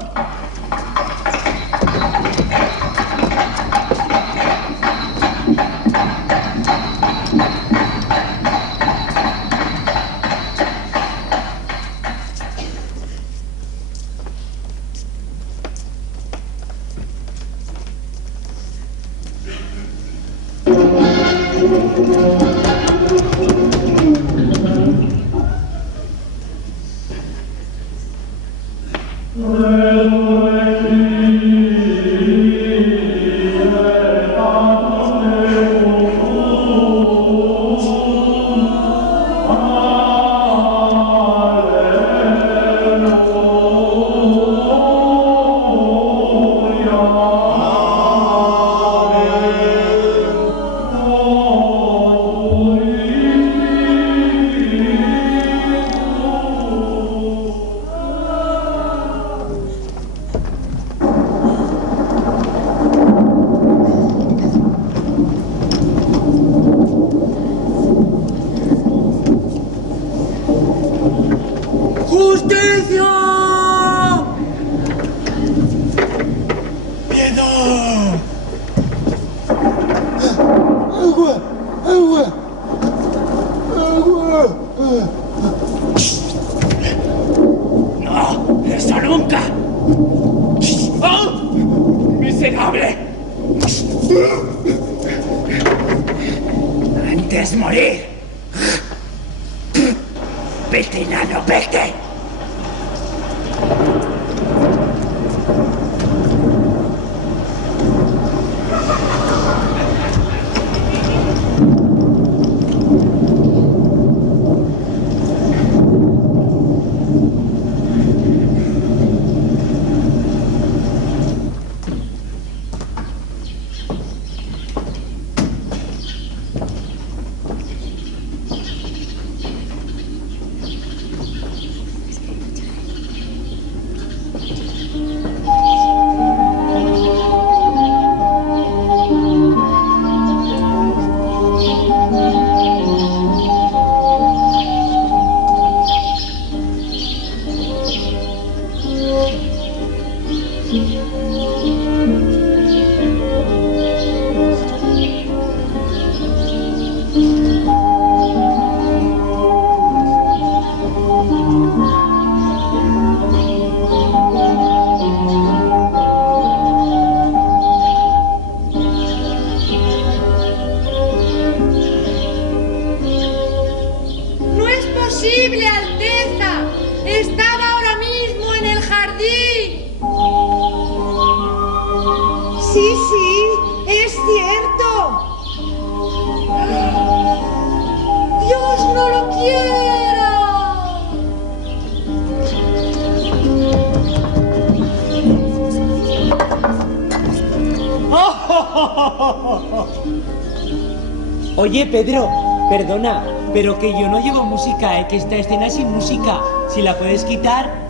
Oye, Pedro, perdona, pero que yo no llevo música, que esta escena es sin música. Si la puedes quitar,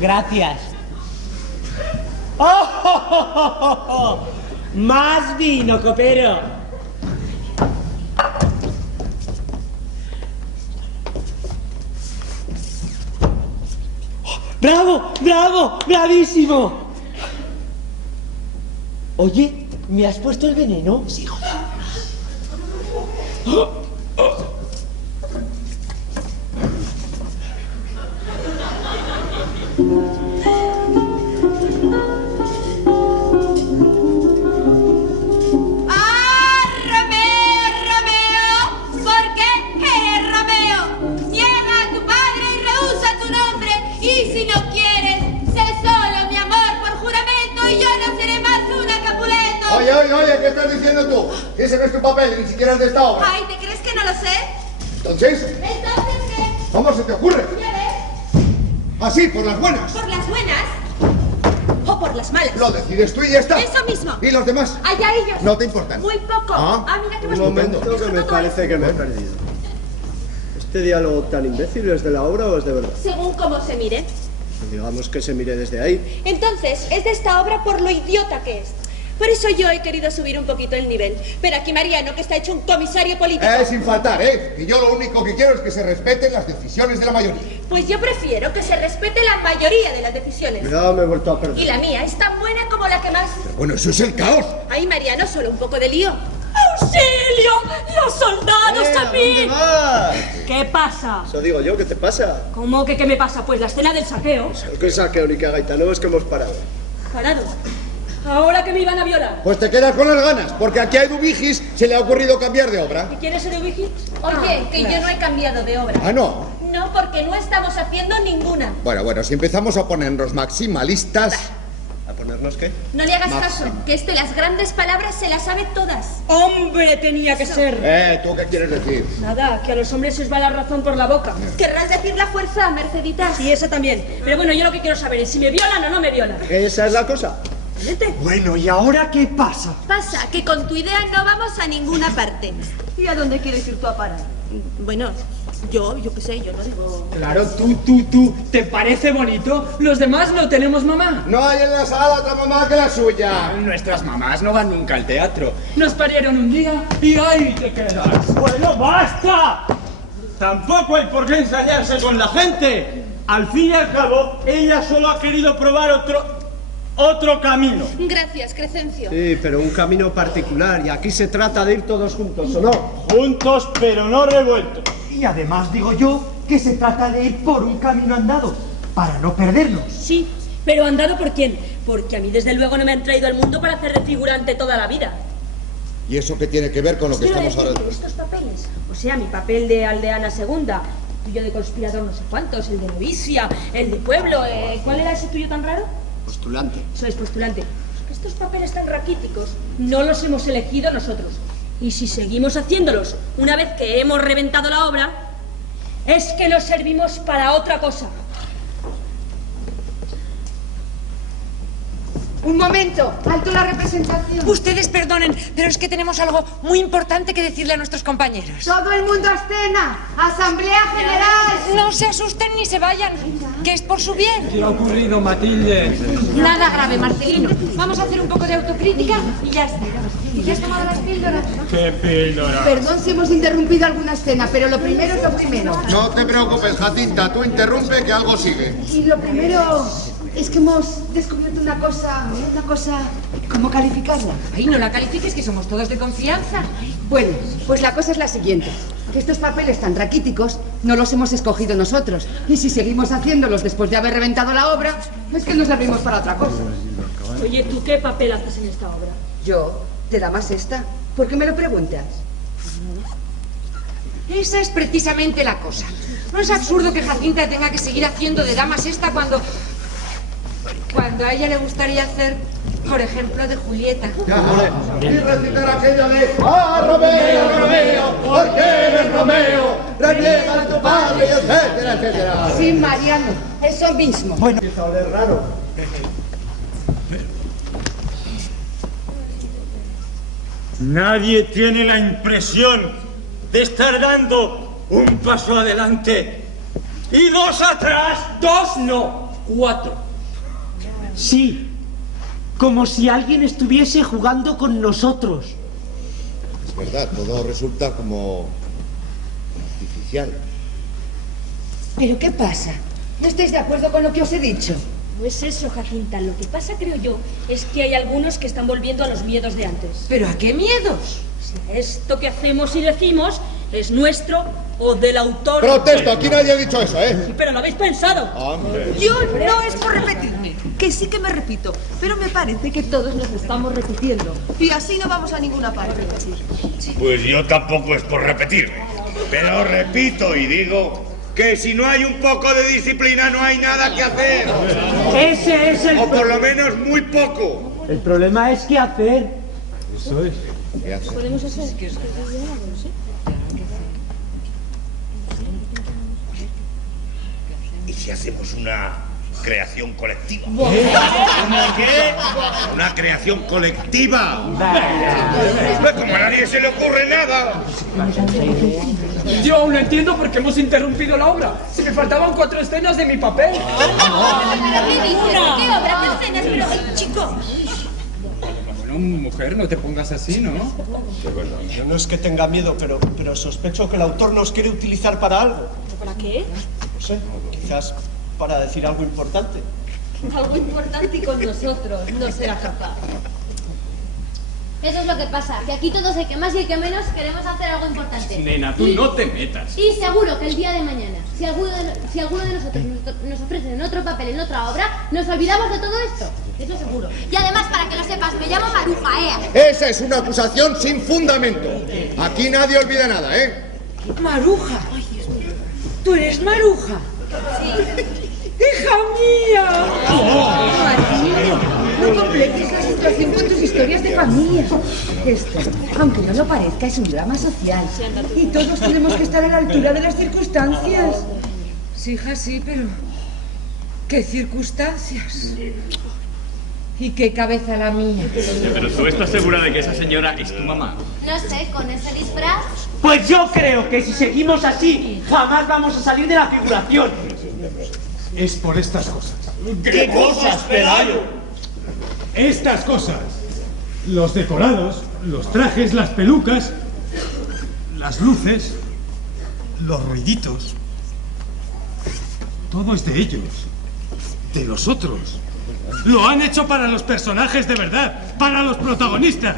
gracias. ¡Oh! Más vino, copero. ¡Bravo! ¡Bravo! ¡Bravísimo! Oye, ¿me has puesto el veneno? Sí, joder. Oye, ¿qué estás diciendo tú? Ese no es tu papel, ni siquiera es de esta obra. Ay, ¿te crees que no lo sé? ¿Entonces? ¿Entonces qué? ¿Cómo se te ocurre? ¿Ya ves? Así, por las buenas. ¿Por las buenas? ¿O por las malas? Lo decides tú y ya está. Eso mismo. ¿Y los demás? Allá ellos. No te importan. Muy poco. Mira que un momento que me parece que me he perdido. ¿Este diálogo tan imbécil es de la obra o es de verdad? Según cómo se mire. Digamos que se mire desde ahí. Entonces, es de esta obra por lo idiota que es. Por eso yo he querido subir un poquito el nivel. Pero aquí Mariano, que está hecho un comisario político. Sin faltar, Y yo lo único que quiero es que se respeten las decisiones de la mayoría. Pues yo prefiero que se respete la mayoría de las decisiones. Ya me he vuelto a perder. Y la mía es tan buena como la que más. Pero bueno, eso es el caos. Ay, Mariano, solo un poco de lío. ¡Auxilio! ¡Los soldados también! ¿A dónde vas? ¿Qué pasa? Eso digo yo, ¿qué te pasa? ¿Cómo que qué me pasa? Pues la escena del saqueo. ¿Qué saqueo ni qué gaita? No es que hemos parado. Parado. Ahora que me iban a violar. Pues te quedas con las ganas, porque aquí a Edu Vigis se le ha ocurrido cambiar de obra. ¿Y quién es el Vigis? Oye, que yo no he cambiado de obra. Ah, ¿no? No, porque no estamos haciendo ninguna. Bueno, si empezamos a ponernos maximalistas... ¿A ponernos qué? No le hagas caso, que las grandes palabras se las sabe todas. ¡Hombre, tenía que ser! ¿Tú qué quieres decir? Nada, que a los hombres se os va la razón por la boca. ¿Querrás decir la fuerza, Merceditas? Sí, eso también. Pero bueno, yo lo que quiero saber es si me violan o no me violan. Esa es la cosa. Bueno, ¿y ahora qué pasa? Pasa que con tu idea no vamos a ninguna parte. ¿Y a dónde quieres ir tú a parar? Bueno, yo qué sé, yo no digo... Claro, tú, ¿te parece bonito? Los demás no tenemos mamá. No hay en la sala otra mamá que la suya. Nuestras mamás no van nunca al teatro. Nos parieron un día y ahí te quedas. ¡Bueno, basta! Tampoco hay por qué ensayarse con la gente. Al fin y al cabo, ella solo ha querido probar otro camino. Gracias, Crescencio. Sí, pero un camino particular. Y aquí se trata de ir todos juntos, ¿o no? Juntos, pero no revueltos. Y además digo yo que se trata de ir por un camino andado, para no perdernos. Sí, pero ¿andado por quién? Porque a mí desde luego no me han traído al mundo para hacer de figurante toda la vida. ¿Y eso qué tiene que ver con lo que estamos hablando? Estos papeles, o sea, mi papel de aldeana segunda, tuyo de conspirador no sé cuántos, el de novicia, el de pueblo, ¿cuál era ese tuyo tan raro? Postulante. Sois postulante. Estos papeles tan raquíticos no los hemos elegido nosotros. Y si seguimos haciéndolos una vez que hemos reventado la obra, es que nos servimos para otra cosa. Un momento, alto la representación. Ustedes perdonen, pero es que tenemos algo muy importante que decirle a nuestros compañeros. Todo el mundo a escena, Asamblea General. No se asusten ni se vayan, que es por su bien. ¿Qué ha ocurrido, Matilde? Nada grave, Marcelino. Vamos a hacer un poco de autocrítica y ya está. ¿Y ya has tomado las píldoras? ¡Qué píldora! Perdón si hemos interrumpido alguna escena, pero lo primero es lo primero. No te preocupes, Jacinta, tú interrumpe que algo sigue. Y lo primero es que hemos descubierto una cosa, ¿cómo calificarla? Ay, no la califiques, que somos todos de confianza. Bueno, pues la cosa es la siguiente, que estos papeles tan raquíticos no los hemos escogido nosotros, y si seguimos haciéndolos después de haber reventado la obra, es que nos servimos para otra cosa. Oye, ¿tú qué papel haces en esta obra? Yo, ¿te da más esta? ¿Por qué me lo preguntas? Esa es precisamente la cosa. No es absurdo que Jacinta tenga que seguir haciendo de damas esta cuando a ella le gustaría hacer, por ejemplo, de Julieta. Y recitar aquello de ¡Ah, Romeo, Romeo! ¿Por qué eres Romeo? ¡Reniega de tu padre! Etcétera, etcétera. Sí, Mariano, eso mismo. Bueno, Empieza a oler raro. Nadie tiene la impresión de estar dando un paso adelante y dos atrás. Dos no, 4. sí, como si alguien estuviese jugando con nosotros. Es verdad, todo resulta como artificial. ¿Pero qué pasa? ¿No estáis de acuerdo con lo que os he dicho? Pues eso, Jacinta, lo que pasa, creo yo, es que hay algunos que están volviendo a los miedos de antes. ¿Pero a qué miedos? Si esto que hacemos y decimos es nuestro o del autor... Protesto, aquí nadie ha dicho eso, ¿eh? Sí, pero lo habéis pensado. Hombre. Yo no es por repetirme, que sí que me repito, pero me parece que todos nos estamos repitiendo. Y así no vamos a ninguna parte. Pues yo tampoco es por repetirme, pero repito y digo que si no hay un poco de disciplina no hay nada que hacer. Ese es el O por lo menos muy poco. El problema es qué hacer. Eso es. ¿Qué hacer? Podemos hacer... ¿Y si hacemos una creación colectiva? ¿Una qué? ¡Una creación colectiva! Pues como a nadie se le ocurre nada. Yo aún no entiendo por qué hemos interrumpido la obra. Si me faltaban 4 escenas de mi papel. ¿Qué dices? ¿Qué obra? ¿Qué escenas? Pero, chico... Bueno, mujer, no te pongas así, ¿no? Yo no es que tenga miedo, pero sospecho que el autor nos quiere utilizar para algo. ¿Para qué? No sé, quizás para decir algo importante. Algo importante y con nosotros no será capaz. Eso es lo que pasa, que aquí todos, el que más y el que menos, queremos hacer algo importante. Nena, tú no te metas. Y seguro que el día de mañana, si alguno de nosotros nos ofrecen otro papel en otra obra, nos olvidamos de todo esto. Eso seguro. Y además, para que lo sepas, me llamo Maruja, Esa es una acusación sin fundamento. Aquí nadie olvida nada, ¿eh? Maruja. ¿Tú eres Maruja? Sí. ¡Hija mía! No completes la situación con tus historias de familia. Esto, aunque no lo parezca, es un drama social. Y todos tenemos que estar a la altura de las circunstancias. Sí, hija, sí, pero... ¿qué circunstancias? ¿Y qué cabeza la mía? Pero tú estás segura de que esa señora es tu mamá. No sé, con ese disfraz... Pues yo creo que si seguimos así, jamás vamos a salir de la figuración. Es por estas cosas. ¿Qué cosas, Pelayo? Estas cosas. Los decorados, los trajes, las pelucas, las luces, los ruiditos. Todo es de ellos, de los otros. Lo han hecho para los personajes de verdad, para los protagonistas.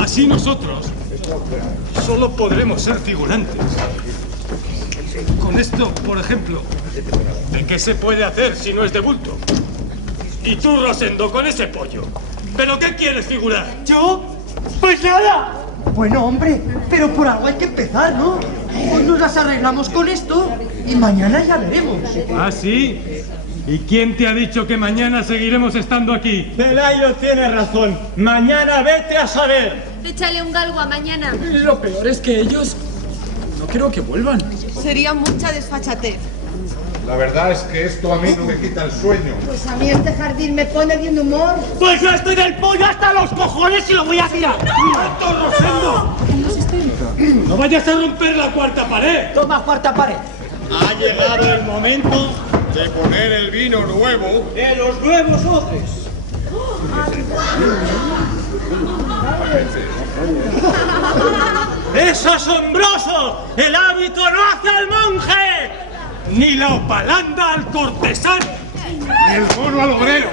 Así nosotros solo podremos ser figurantes. Con esto, por ejemplo, ¿de qué se puede hacer si no es de bulto? Y tú, Rosendo, con ese pollo. ¿Pero qué quieres figurar? ¿Yo? Pues nada. Bueno, hombre, pero por algo hay que empezar, ¿no? Hoy nos las arreglamos con esto y mañana ya veremos. ¿Ah, sí? ¿Y quién te ha dicho que mañana seguiremos estando aquí? Pelayo tiene razón. Mañana vete a saber. Échale un galgo a mañana. Lo peor es que ellos... no creo que vuelvan. Sería mucha desfachatez. La verdad es que esto a mí no me quita el sueño. Pues a mí este jardín me pone bien de humor. Pues yo estoy del pollo hasta los cojones y lo voy a tirar. ¡Alto, Rosendo! ¡No vayas a romper la cuarta pared! Toma, cuarta pared. Ha llegado el momento De poner el vino nuevo. De los nuevos odres. ¡Es asombroso! ¡El hábito no hace al monje! ¡Ni la opalanda al cortesano! ¡Ni el mono al obrero!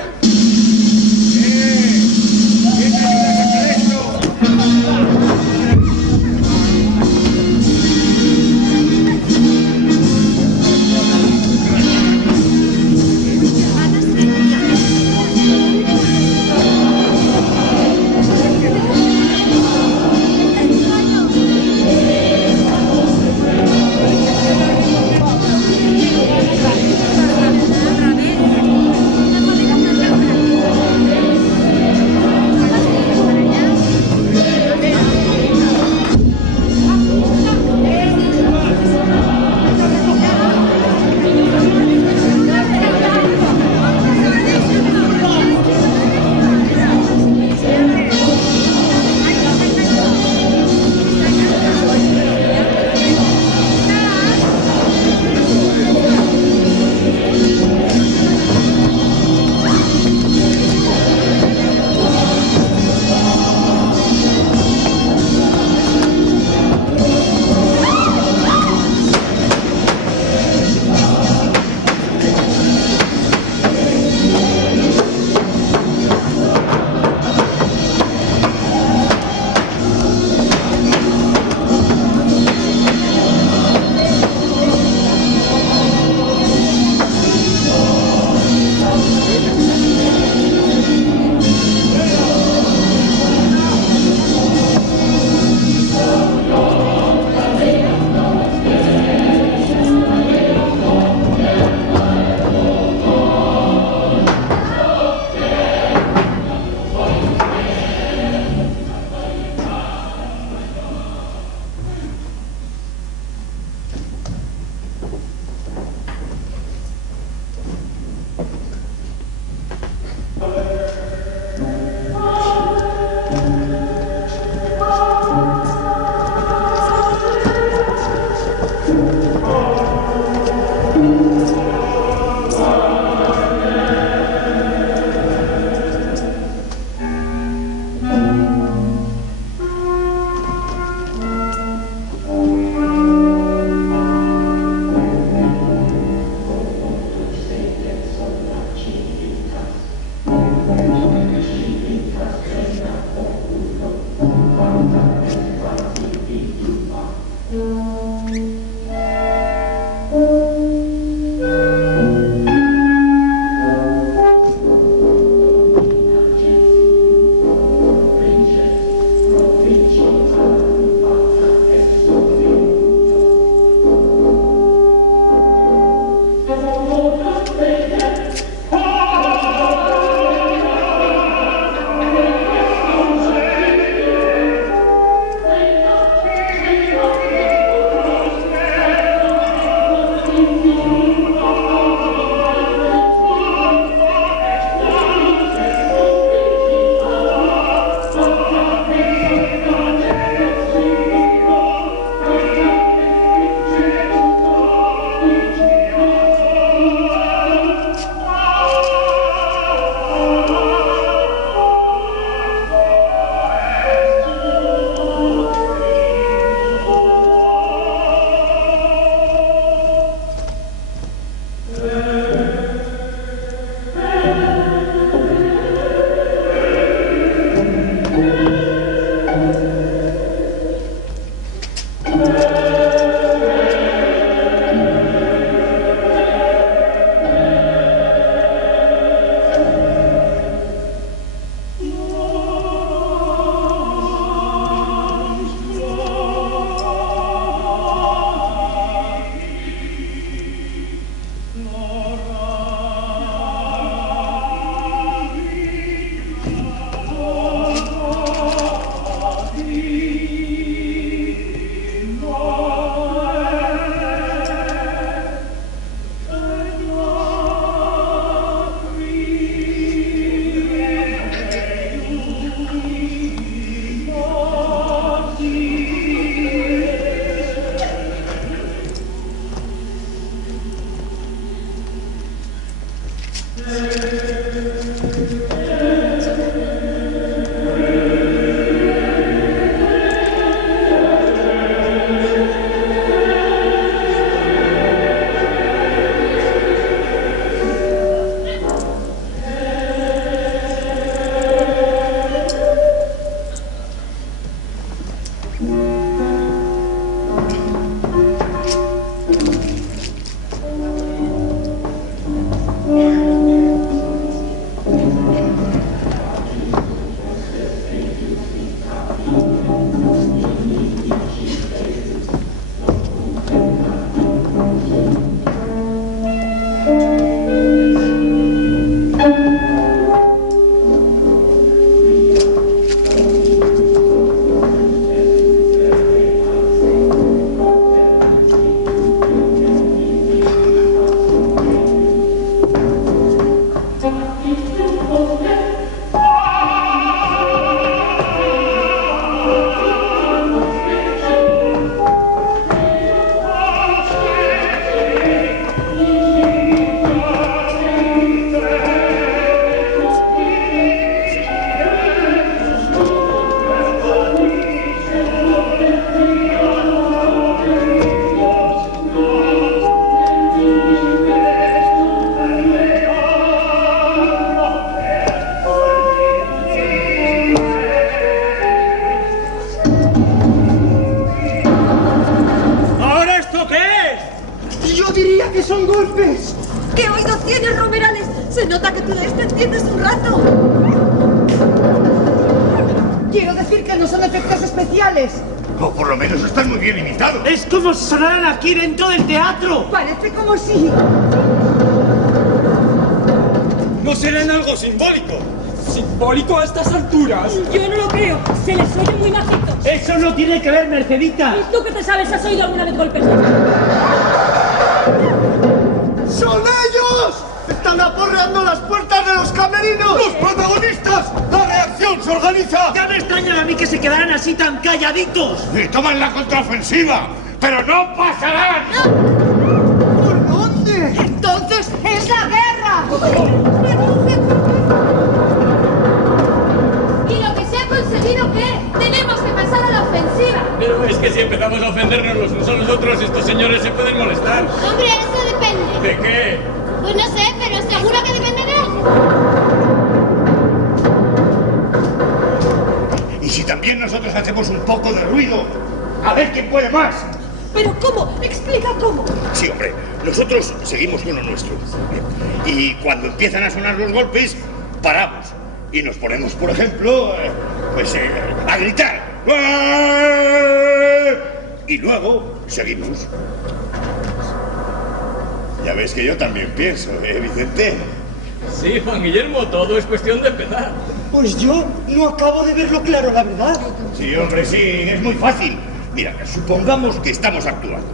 O por lo menos están muy bien imitados. Es como si sonaran aquí dentro del teatro. Parece como si... ¿No serán algo simbólico? ¿Simbólico a estas alturas? Yo no lo creo. Se les oye muy bajitos. Eso no tiene que ver, Mercedita. ¿Y tú qué te sabes? ¿Has oído alguna vez golpes? ¡Son ellos! ¡Están aporreando las puertas de los camerinos! ¡Los protagonistas! ¡La reacción se organiza! Ya me extraña a mí que se quedaran así tan calladitos. Y toman la contraofensiva, pero no pasarán. ¿Por dónde? Entonces es la guerra. ¿Y lo que se ha conseguido qué? Tenemos que pasar a la ofensiva. Pero es que si empezamos a ofendernos los unos a los otros, estos señores se pueden molestar. Hombre, eso depende. ¿De qué? Pues no sé, pero seguro que depende de él. Y si también nosotros hacemos un poco de ruido, a ver quién puede más. ¿Pero cómo? Explica cómo. Sí, hombre, nosotros seguimos con lo nuestro. Y cuando empiezan a sonar los golpes, paramos. Y nos ponemos, por ejemplo, a gritar. Y luego seguimos. Ya ves que yo también pienso, Vicente? Sí, Juan Guillermo, todo es cuestión de empezar. Pues yo no acabo de verlo claro, la verdad. Sí, hombre, sí, es muy fácil. Mira, supongamos que estamos actuando.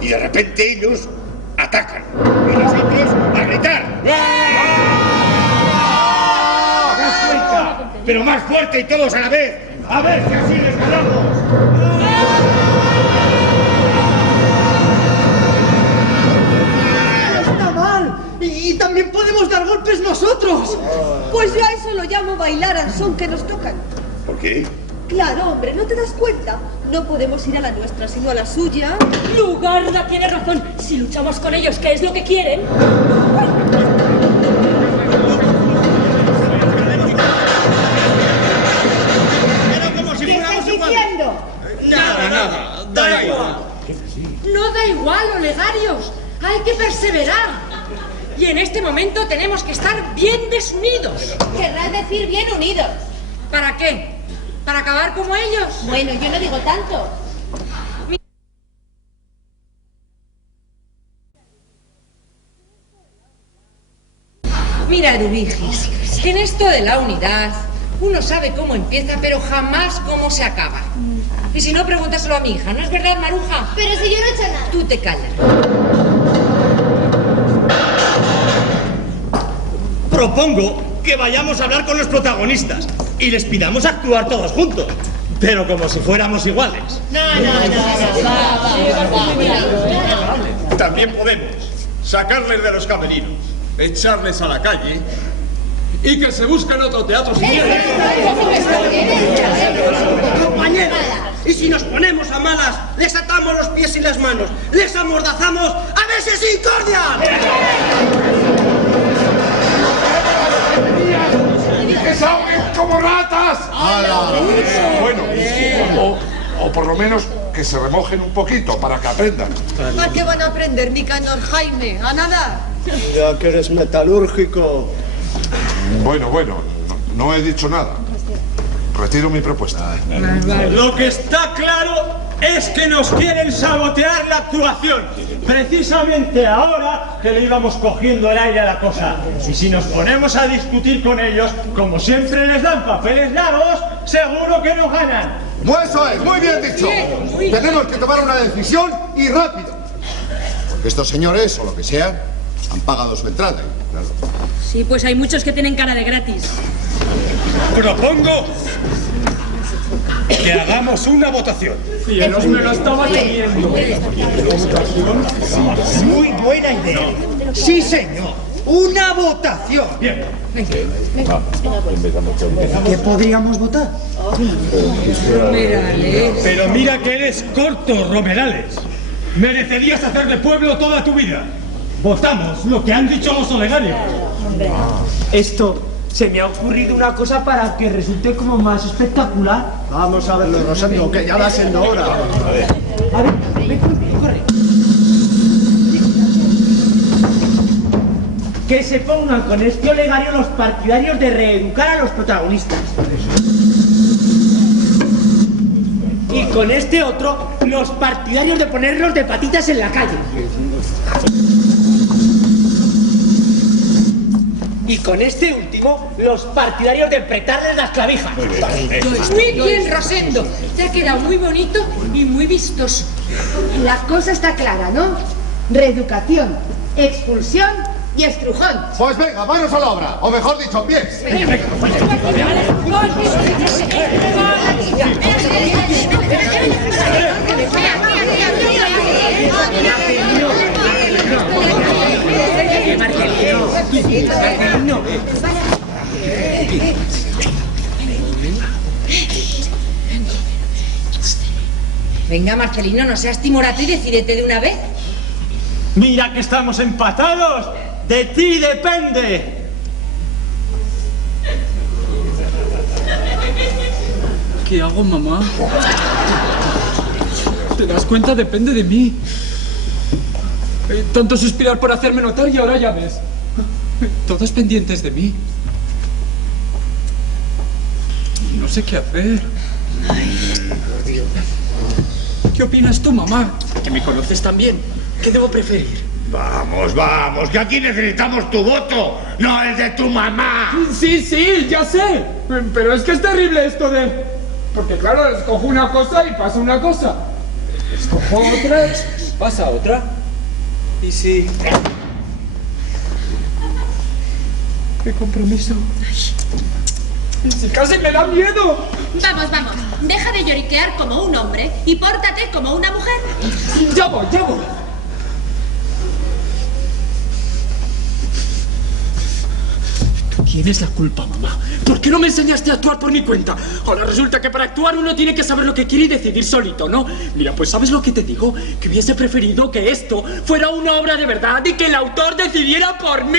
Y de repente ellos atacan. Y nosotros a gritar. ¡Más fuerte! Pero más fuerte y todos a la vez. A ver si así les ganamos. Está mal. Y también podemos dar golpes nosotros. Pues yo a eso lo llamo bailar al son que nos tocan. ¿Por qué? Claro, hombre, ¿no te das cuenta? No podemos ir a la nuestra, sino a la suya. Lugarda tiene razón. Si luchamos con ellos, ¿qué es lo que quieren? ¿Qué estás diciendo? Nada, da igual. No da igual, Olegarios. Hay que perseverar. Y en este momento tenemos que estar bien desunidos. Querrás decir bien unidos. ¿Para qué? ¿Para acabar como ellos? Bueno, yo no digo tanto. Mira, Edurigis, que en esto de la unidad uno sabe cómo empieza, pero jamás cómo se acaba. Y si no, pregúntaselo a mi hija, ¿no es verdad, Maruja? Pero si yo no he hecho nada. Tú te callas. Propongo que vayamos a hablar con los protagonistas y les pidamos actuar todos juntos, pero como si fuéramos iguales. También podemos sacarles de los camerinos echarles a la calle y que se busquen otro teatro si quieren. Compañeros, y si nos ponemos a malas, les atamos los pies y las manos, les amordazamos, ¡a ver si es incordian! ¡Que salgan como ratas! Bueno, o por lo menos que se remojen un poquito para que aprendan. ¿A qué van a aprender, Nicanor Jaime? ¿A nadar? Ya que eres metalúrgico. Bueno, no he dicho nada. Retiro mi propuesta. Lo que está claro es que nos quieren sabotear la actuación. Precisamente ahora que le íbamos cogiendo el aire a la cosa. Y si nos ponemos a discutir con ellos, como siempre les dan papeles largos, seguro que nos ganan. Pues eso es, muy bien dicho. Tenemos que tomar una decisión y rápido. Porque estos señores, o lo que sea, han pagado su entrada. Claro. Sí, pues hay muchos que tienen cara de gratis. Propongo que hagamos una votación. Cielos, me lo estaba temiendo. Muy buena idea. Sí, señor. Una votación. Bien. ¿Qué podríamos votar? Pero mira que eres corto, Romerales. Merecerías hacer de pueblo toda tu vida. Votamos lo que han dicho los solenarios. Esto, se me ha ocurrido una cosa para que resulte como más espectacular. Vamos a verlo, Rosendo, que ya va siendo hora. A ver, ven conmigo, corre. Que se pongan con este olegario los partidarios de reeducar a los protagonistas. Y con este otro, los partidarios de ponerlos de patitas en la calle. Y con este último, los partidarios de apretarles las clavijas. Muy bien, Rosendo. Te ha quedado muy bonito y muy vistoso. La cosa está clara, ¿no? Reeducación, expulsión y estrujón. Pues venga, manos a la obra, o mejor dicho, pies. Marcelino. Venga, Marcelino, no seas timorato y decídete de una vez. Mira que estamos empatados. De ti depende. ¿Qué hago, mamá? ¿Te das cuenta? Depende de mí. Tanto suspirar por hacerme notar y ahora ya ves. Todos pendientes de mí. No sé qué hacer. ¿Qué opinas tú, mamá? Que me conoces tan bien. ¿Qué debo preferir? Vamos, que aquí necesitamos tu voto, no el de tu mamá. Sí, ya sé. Pero es que es terrible esto de... Porque claro, escojo una cosa y pasa una cosa. Escojo otra y pasa otra. ¿Y si...? ¿Qué compromiso? ¡Si casi me da miedo! Vamos, deja de lloriquear como un hombre y pórtate como una mujer. Ya voy. Tú tienes la culpa, mamá. ¿Por qué no me enseñaste a actuar por mi cuenta? Ahora resulta que para actuar uno tiene que saber lo que quiere y decidir solito, ¿no? Mira, pues ¿sabes lo que te digo? Que hubiese preferido que esto fuera una obra de verdad y que el autor decidiera por mí.